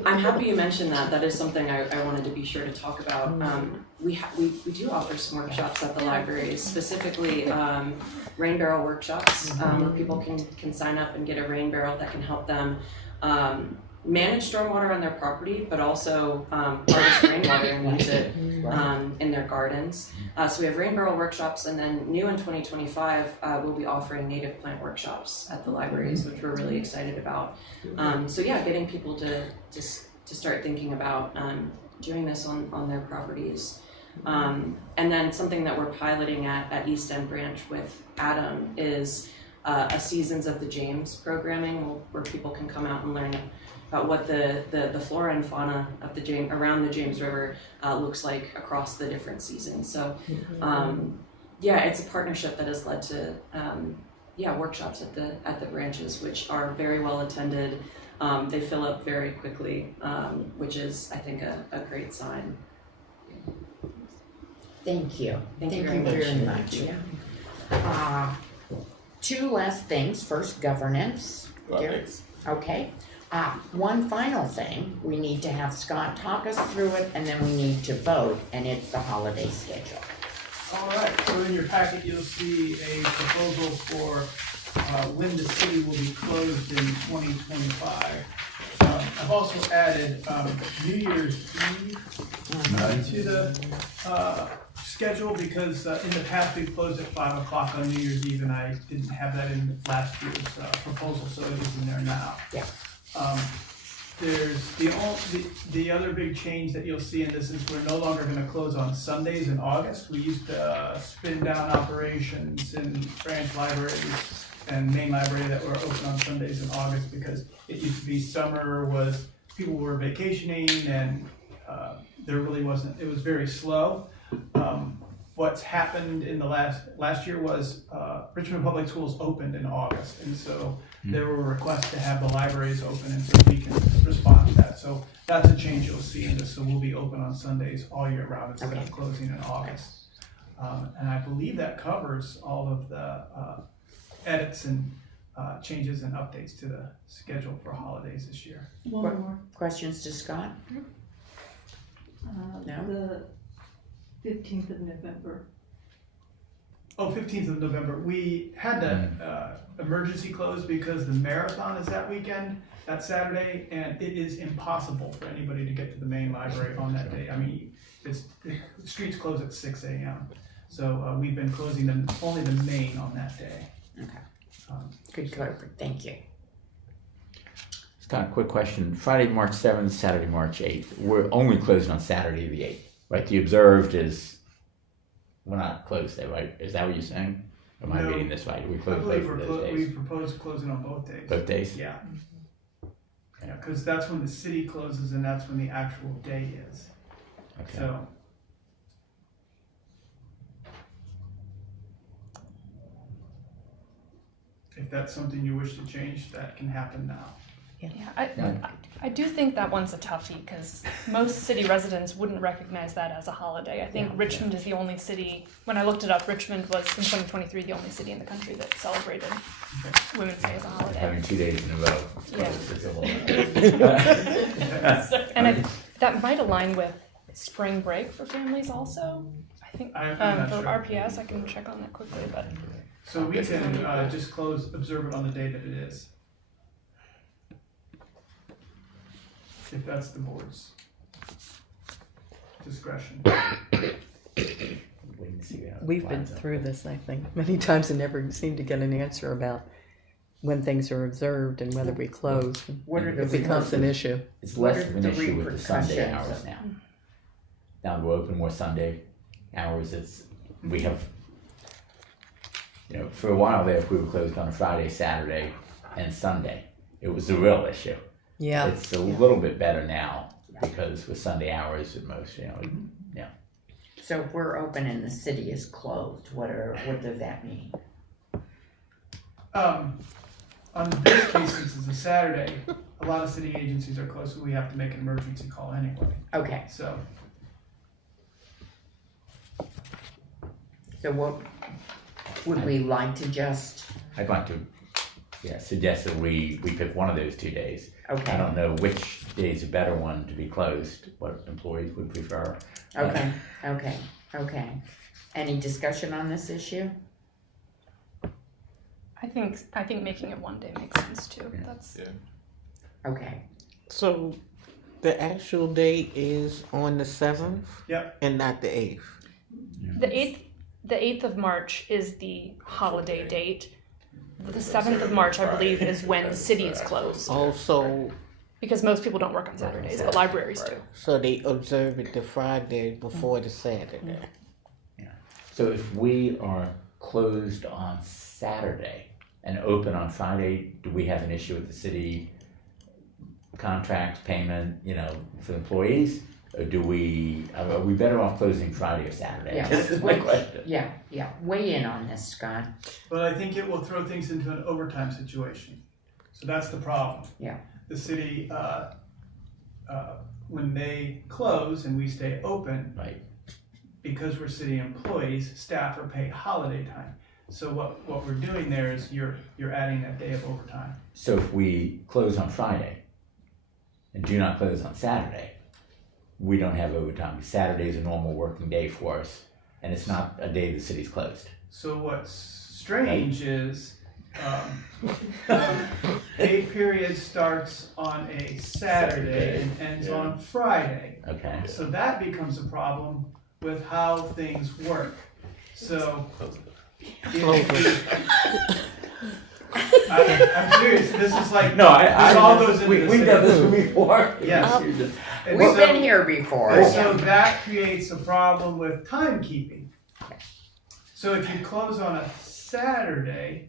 I'm happy you mentioned that. That is something I wanted to be sure to talk about. We do offer some workshops at the libraries, specifically rain barrel workshops, where people can sign up and get a rain barrel that can help them manage stormwater on their property, but also harvest rainwater and use it in their gardens. So we have rain barrel workshops, and then new in 2025, we'll be offering native plant workshops at the libraries, which we're really excited about. So yeah, getting people to start thinking about doing this on their properties. And then something that we're piloting at East End Branch with Adam is a Seasons of the James programming, where people can come out and learn about what the flora and fauna of the around the James River looks like across the different seasons. So yeah, it's a partnership that has led to workshops at the branches, which are very well attended. They fill up very quickly, which is, I think, a great sign. Thank you. Thank you very very much. Two last things. First, governance. Thanks. Okay. One final thing, we need to have Scott talk us through it, and then we need to vote, and it's the holiday schedule. All right, so in your packet, you'll see a proposal for when the city will be closed in 2025. I've also added New Year's Eve to the schedule, because in the past we've closed at 5 o'clock on New Year's Eve, and I didn't have that in last year's proposal, so it is in there now. Yeah. There's the other big change that you'll see in this is we're no longer going to close on Sundays in August. We used to spin down operations in branch libraries and main library that were open on Sundays in August, because it used to be summer, people were vacationing, and there really wasn't, it was very slow. What's happened in the last year was Richmond Public Schools opened in August, and so there were requests to have the libraries open, and so we can respond to that. So that's a change you'll see in this. So we'll be open on Sundays all year round instead of closing in August. And I believe that covers all of the edits and changes and updates to the schedule for holidays this year. One more. Questions to Scott? No? The 15th of November. Oh, 15th of November. We had to emergency close because the marathon is that weekend, that Saturday, and it is impossible for anybody to get to the main library on that day. I mean, the streets close at 6 a.m. So we've been closing only the main on that day. Okay. Good cover. Thank you. Scott, quick question. Friday, March 7th, Saturday, March 8th. We're only closing on Saturday the 8th, right? The observed is, we're not closed there, right? Is that what you're saying? Am I reading this right? We I close believe both of those days? we proposed closing on both days. Both days? Yeah. Yeah, because that's when the city closes and that's when the actual day is. Okay. So. If that's something you wish to change, that can happen now. Yeah, I do think that one's a toughie, because most city residents wouldn't recognize that as a holiday. I think Richmond is the only city, when I looked it up, Richmond was in 2023 the only city in the country that celebrated Women's Day as a holiday. Having 2 days in a row. Yeah. And that might align with spring break for families also. I think I'm not for sure. RPS, I can check on that quickly, but. So we can just observe it on the day that it is. If that's the board's discretion. We've been through this, I think, many times and never seem to get an answer about when things are observed and whether we close. What are the It becomes an issue. It's less What are of an the issue with the Sunday repercussions? hours now. Now we're open more Sunday hours. We have, for a while there, if we were closed on a Friday, Saturday, and Sunday, it was a real issue. Yeah. It's a little bit better now because with Sunday hours at most, yeah. So if we're open and the city is closed, what does that mean? On this case, since it's a Saturday, a lot of city agencies are closed, so we have to make an emergency call anyway. Okay. So what would we like to just? I'd like to yeah, suggested we pick one of those 2 days. I Okay, don't know which day is a better one to be closed, what employees would prefer. okay. Any discussion on this issue? I think making it one day makes sense too. Yeah. That's Okay, So the actual date is on the 7th? Yep. And not the 8th? the 8th of March is the holiday date. The 7th of March, I believe, is when the city is closed. Also, Because most people don't work on Saturdays, but libraries do. so they observe it the Friday before the Saturday. So if we are closed on Saturday and open on Friday, do we have an issue with the city contracts, payment, for employees? Or are we better off closing Friday or Saturday? Yeah. This is my question. yeah, weigh in on this, Scott. But I think it will throw things into an overtime situation. So that's the problem. Yeah. The city, when they close and we stay open, Right. because we're city employees, staff are paid holiday time. So what we're doing there is you're adding that day of overtime. So if we close on Friday and do not close on Saturday, we don't have overtime. Saturday is a normal working day for us, and it's not a day the city's closed. So what's strange is, the pay period starts on a Saturday and ends on Friday. Okay. So that becomes a problem with how things work. So, I'm serious, this is like, No, this all goes into the we've same. done this before. Yes. And We've so- been here before. And so that creates a problem with timekeeping. So if you close on a Saturday,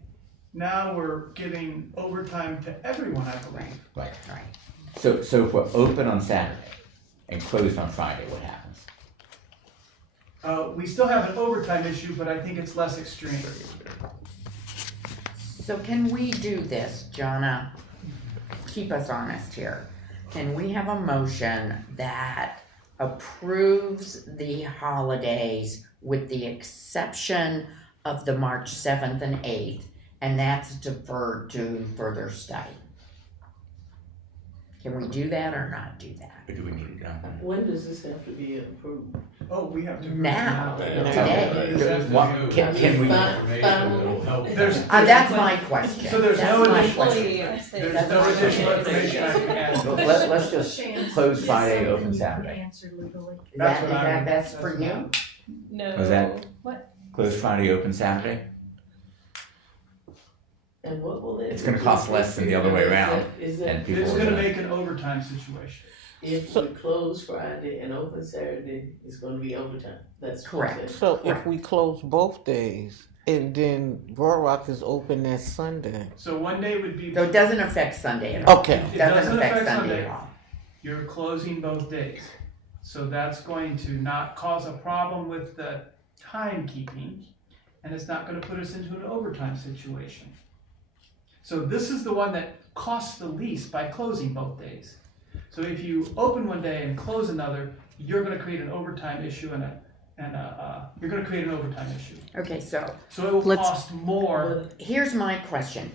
now we're giving overtime to everyone, I believe. Right. Right. So if we're open on Saturday and closed on Friday, what happens? We still have an overtime issue, but I think it's less extreme. So can we do this, Jonna? Keep us honest here. Can we have a motion that approves the holidays with the exception of the March 7th and 8th, and that's deferred to further study? Can we do that or not do that? Or do we need to go? When does this have to be approved? Oh, we have to. Now, Okay. today. What, can we? There's, That's my question. So there's That's no my additional, question. there's no additional information I can add. Let's just close Friday, open Saturday. Is That's that, what is I that would- best for that's you? what No. Was that- What? Close Friday, open Saturday? And what will it? It's gonna cost less than the other way around, Is that, and people It's are gonna gonna. make an overtime situation. if we close Friday and open Saturday, it's gonna be overtime? That's what Correct. you said. So if we close both days and then Broad Rock is open that Sunday. So one day would be. So it doesn't affect Sunday at all. Okay. It Doesn't affect Sunday at all. You're closing both days. So that's going to not cause a problem with the timekeeping, and it's not gonna put us into an overtime situation. So this is the one that costs the least by closing both days. So if you open one day and close another, you're gonna create an overtime issue you're gonna create an overtime issue. Okay, so So it will Let's- cost more. here's my question.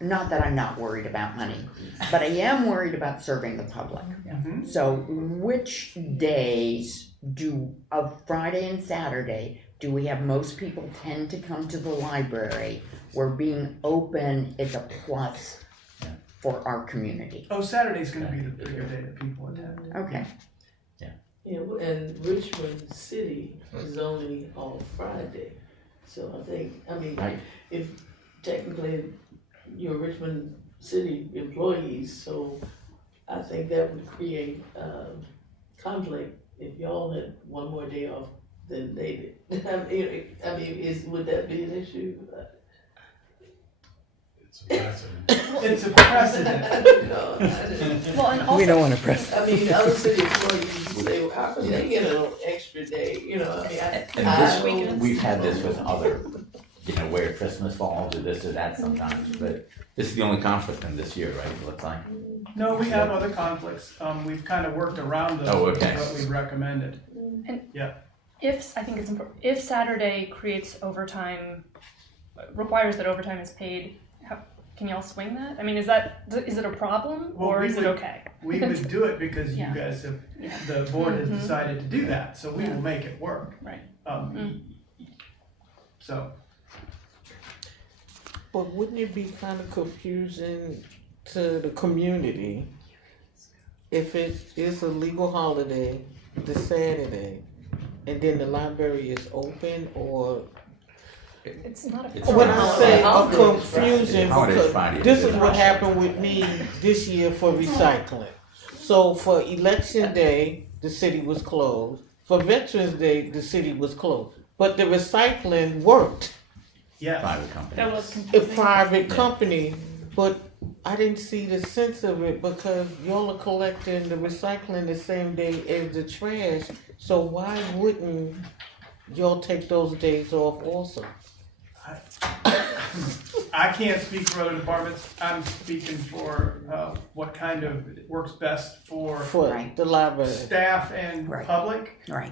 Not that I'm not worried about money, but I am worried about serving the public. Mhm. So which days of Friday and Saturday, do we have most people tend to come to the library where being open is a plus for our community? Oh, Saturday's gonna be the bigger day that people attend. Okay, Yeah, and Richmond City is only on Friday, so I mean, Right. if technically you're Richmond City employees, so I think that would create, conflict if y'all had one more day off than they did. I mean, would that be an issue? It's a precedent. No, I didn't- Well, and also, We don't want to press. I mean, other city employees say, well, how come they get an extra day, I mean, And I- this, we've had this with other, where Christmas falls or this or that sometimes, but this is the only conflict in this year, right, it looks like? No, we have other conflicts. We've kind of worked around those. Oh, okay. What we've recommended. I think it's important, if Saturday creates overtime, requires that overtime is paid, can y'all swing that? I mean, is it a problem Well, or we is it would- okay? We would do it because you Yeah. guys have, Yeah. the board has Mhm. decided to do that, so we Yeah. will make it work. Right. So, But wouldn't it be kind of confusing to the community if it is a legal holiday, the Saturday, and then the library is open, or It's not a It's when I say a Holiday. confusion, Holiday because Friday. this is what happened with me this year for recycling. So for election day, the city was closed. For Veterans Day, the city was closed. But the recycling worked. yes. Private company. That was A confusing. private company, but I didn't see the sense of it because y'all are collecting the recycling the same day as the trash. So why wouldn't y'all take those days off also? I can't speak for other departments, I'm speaking for, what kind of works best for For Right. the library. staff and Right. public. Right.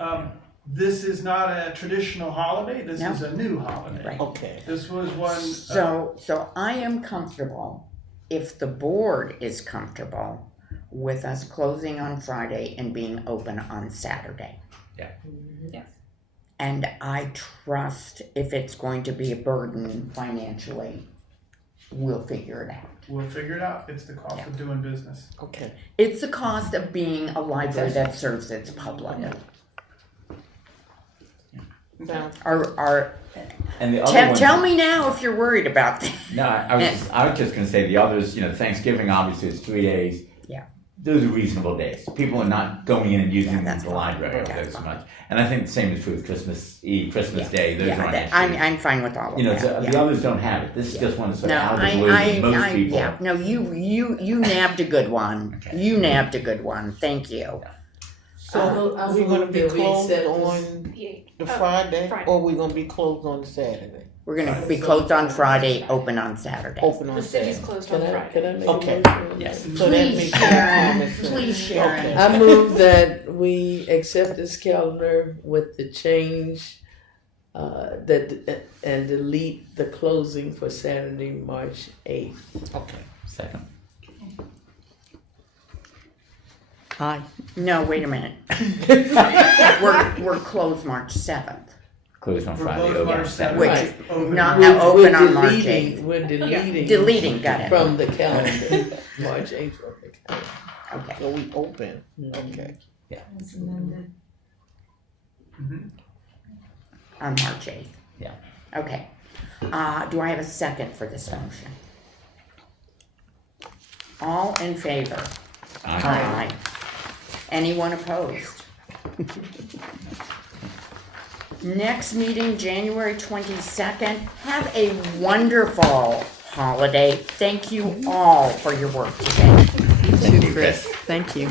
This is not a traditional holiday, this No. is a new holiday. Right. Okay. This was one, So I am comfortable, if the board is comfortable with us closing on Friday and being open on Saturday. Yes. And I trust if it's going to be a burden financially, we'll figure it out. we'll figure it out, it's the cost of doing business. Okay. It's the cost of being a library that serves its public. Sounds And the other one. Tell me now if you're worried about that. No, I was just gonna say the others, Thanksgiving obviously is 3 days. Yeah. Those are reasonable days. People are not going in and using Yeah, that's the fine. library That's so fine. much. And I think the same is true with Christmas Eve, Christmas Day, those Yeah, aren't I'm issues. fine with all of You know, that. so yeah. the others don't have it. This is just one that's sort No, of out of the blue, and most people. yeah, no, you nabbed a good one. Okay. You nabbed a good one. Thank you. So I we're gonna move be that we closed accept on The 8th. the Friday, Friday. or we gonna be closed on the Saturday? We're gonna be closed on Friday, open on Saturday. Open The on city's Saturday. closed Can on I Friday. make Okay. a motion? Yes. So that Please, makes Sharon. common sense. Please, Sharon. Okay. I move that we accept this calendar with the change, and delete the closing for Saturday, March 8th. Okay. Second. Aye. No, wait a minute. We're closed March 7th. Closed on We're Friday. closed okay. March 7th. Which Right. Open not March- now open on March 8th. We're deleting. Deleting, got it. From the calendar, March 8th from the calendar. Okay. So we open, Mm-hmm. okay. As amended. Mhm. On March 8th. Yeah. Okay. Do I have a second for this motion? All in favor? Aye. Anyone opposed? Next meeting, January 22nd. Have a wonderful holiday. Thank you all for your work today. You too, Chris. Thank you.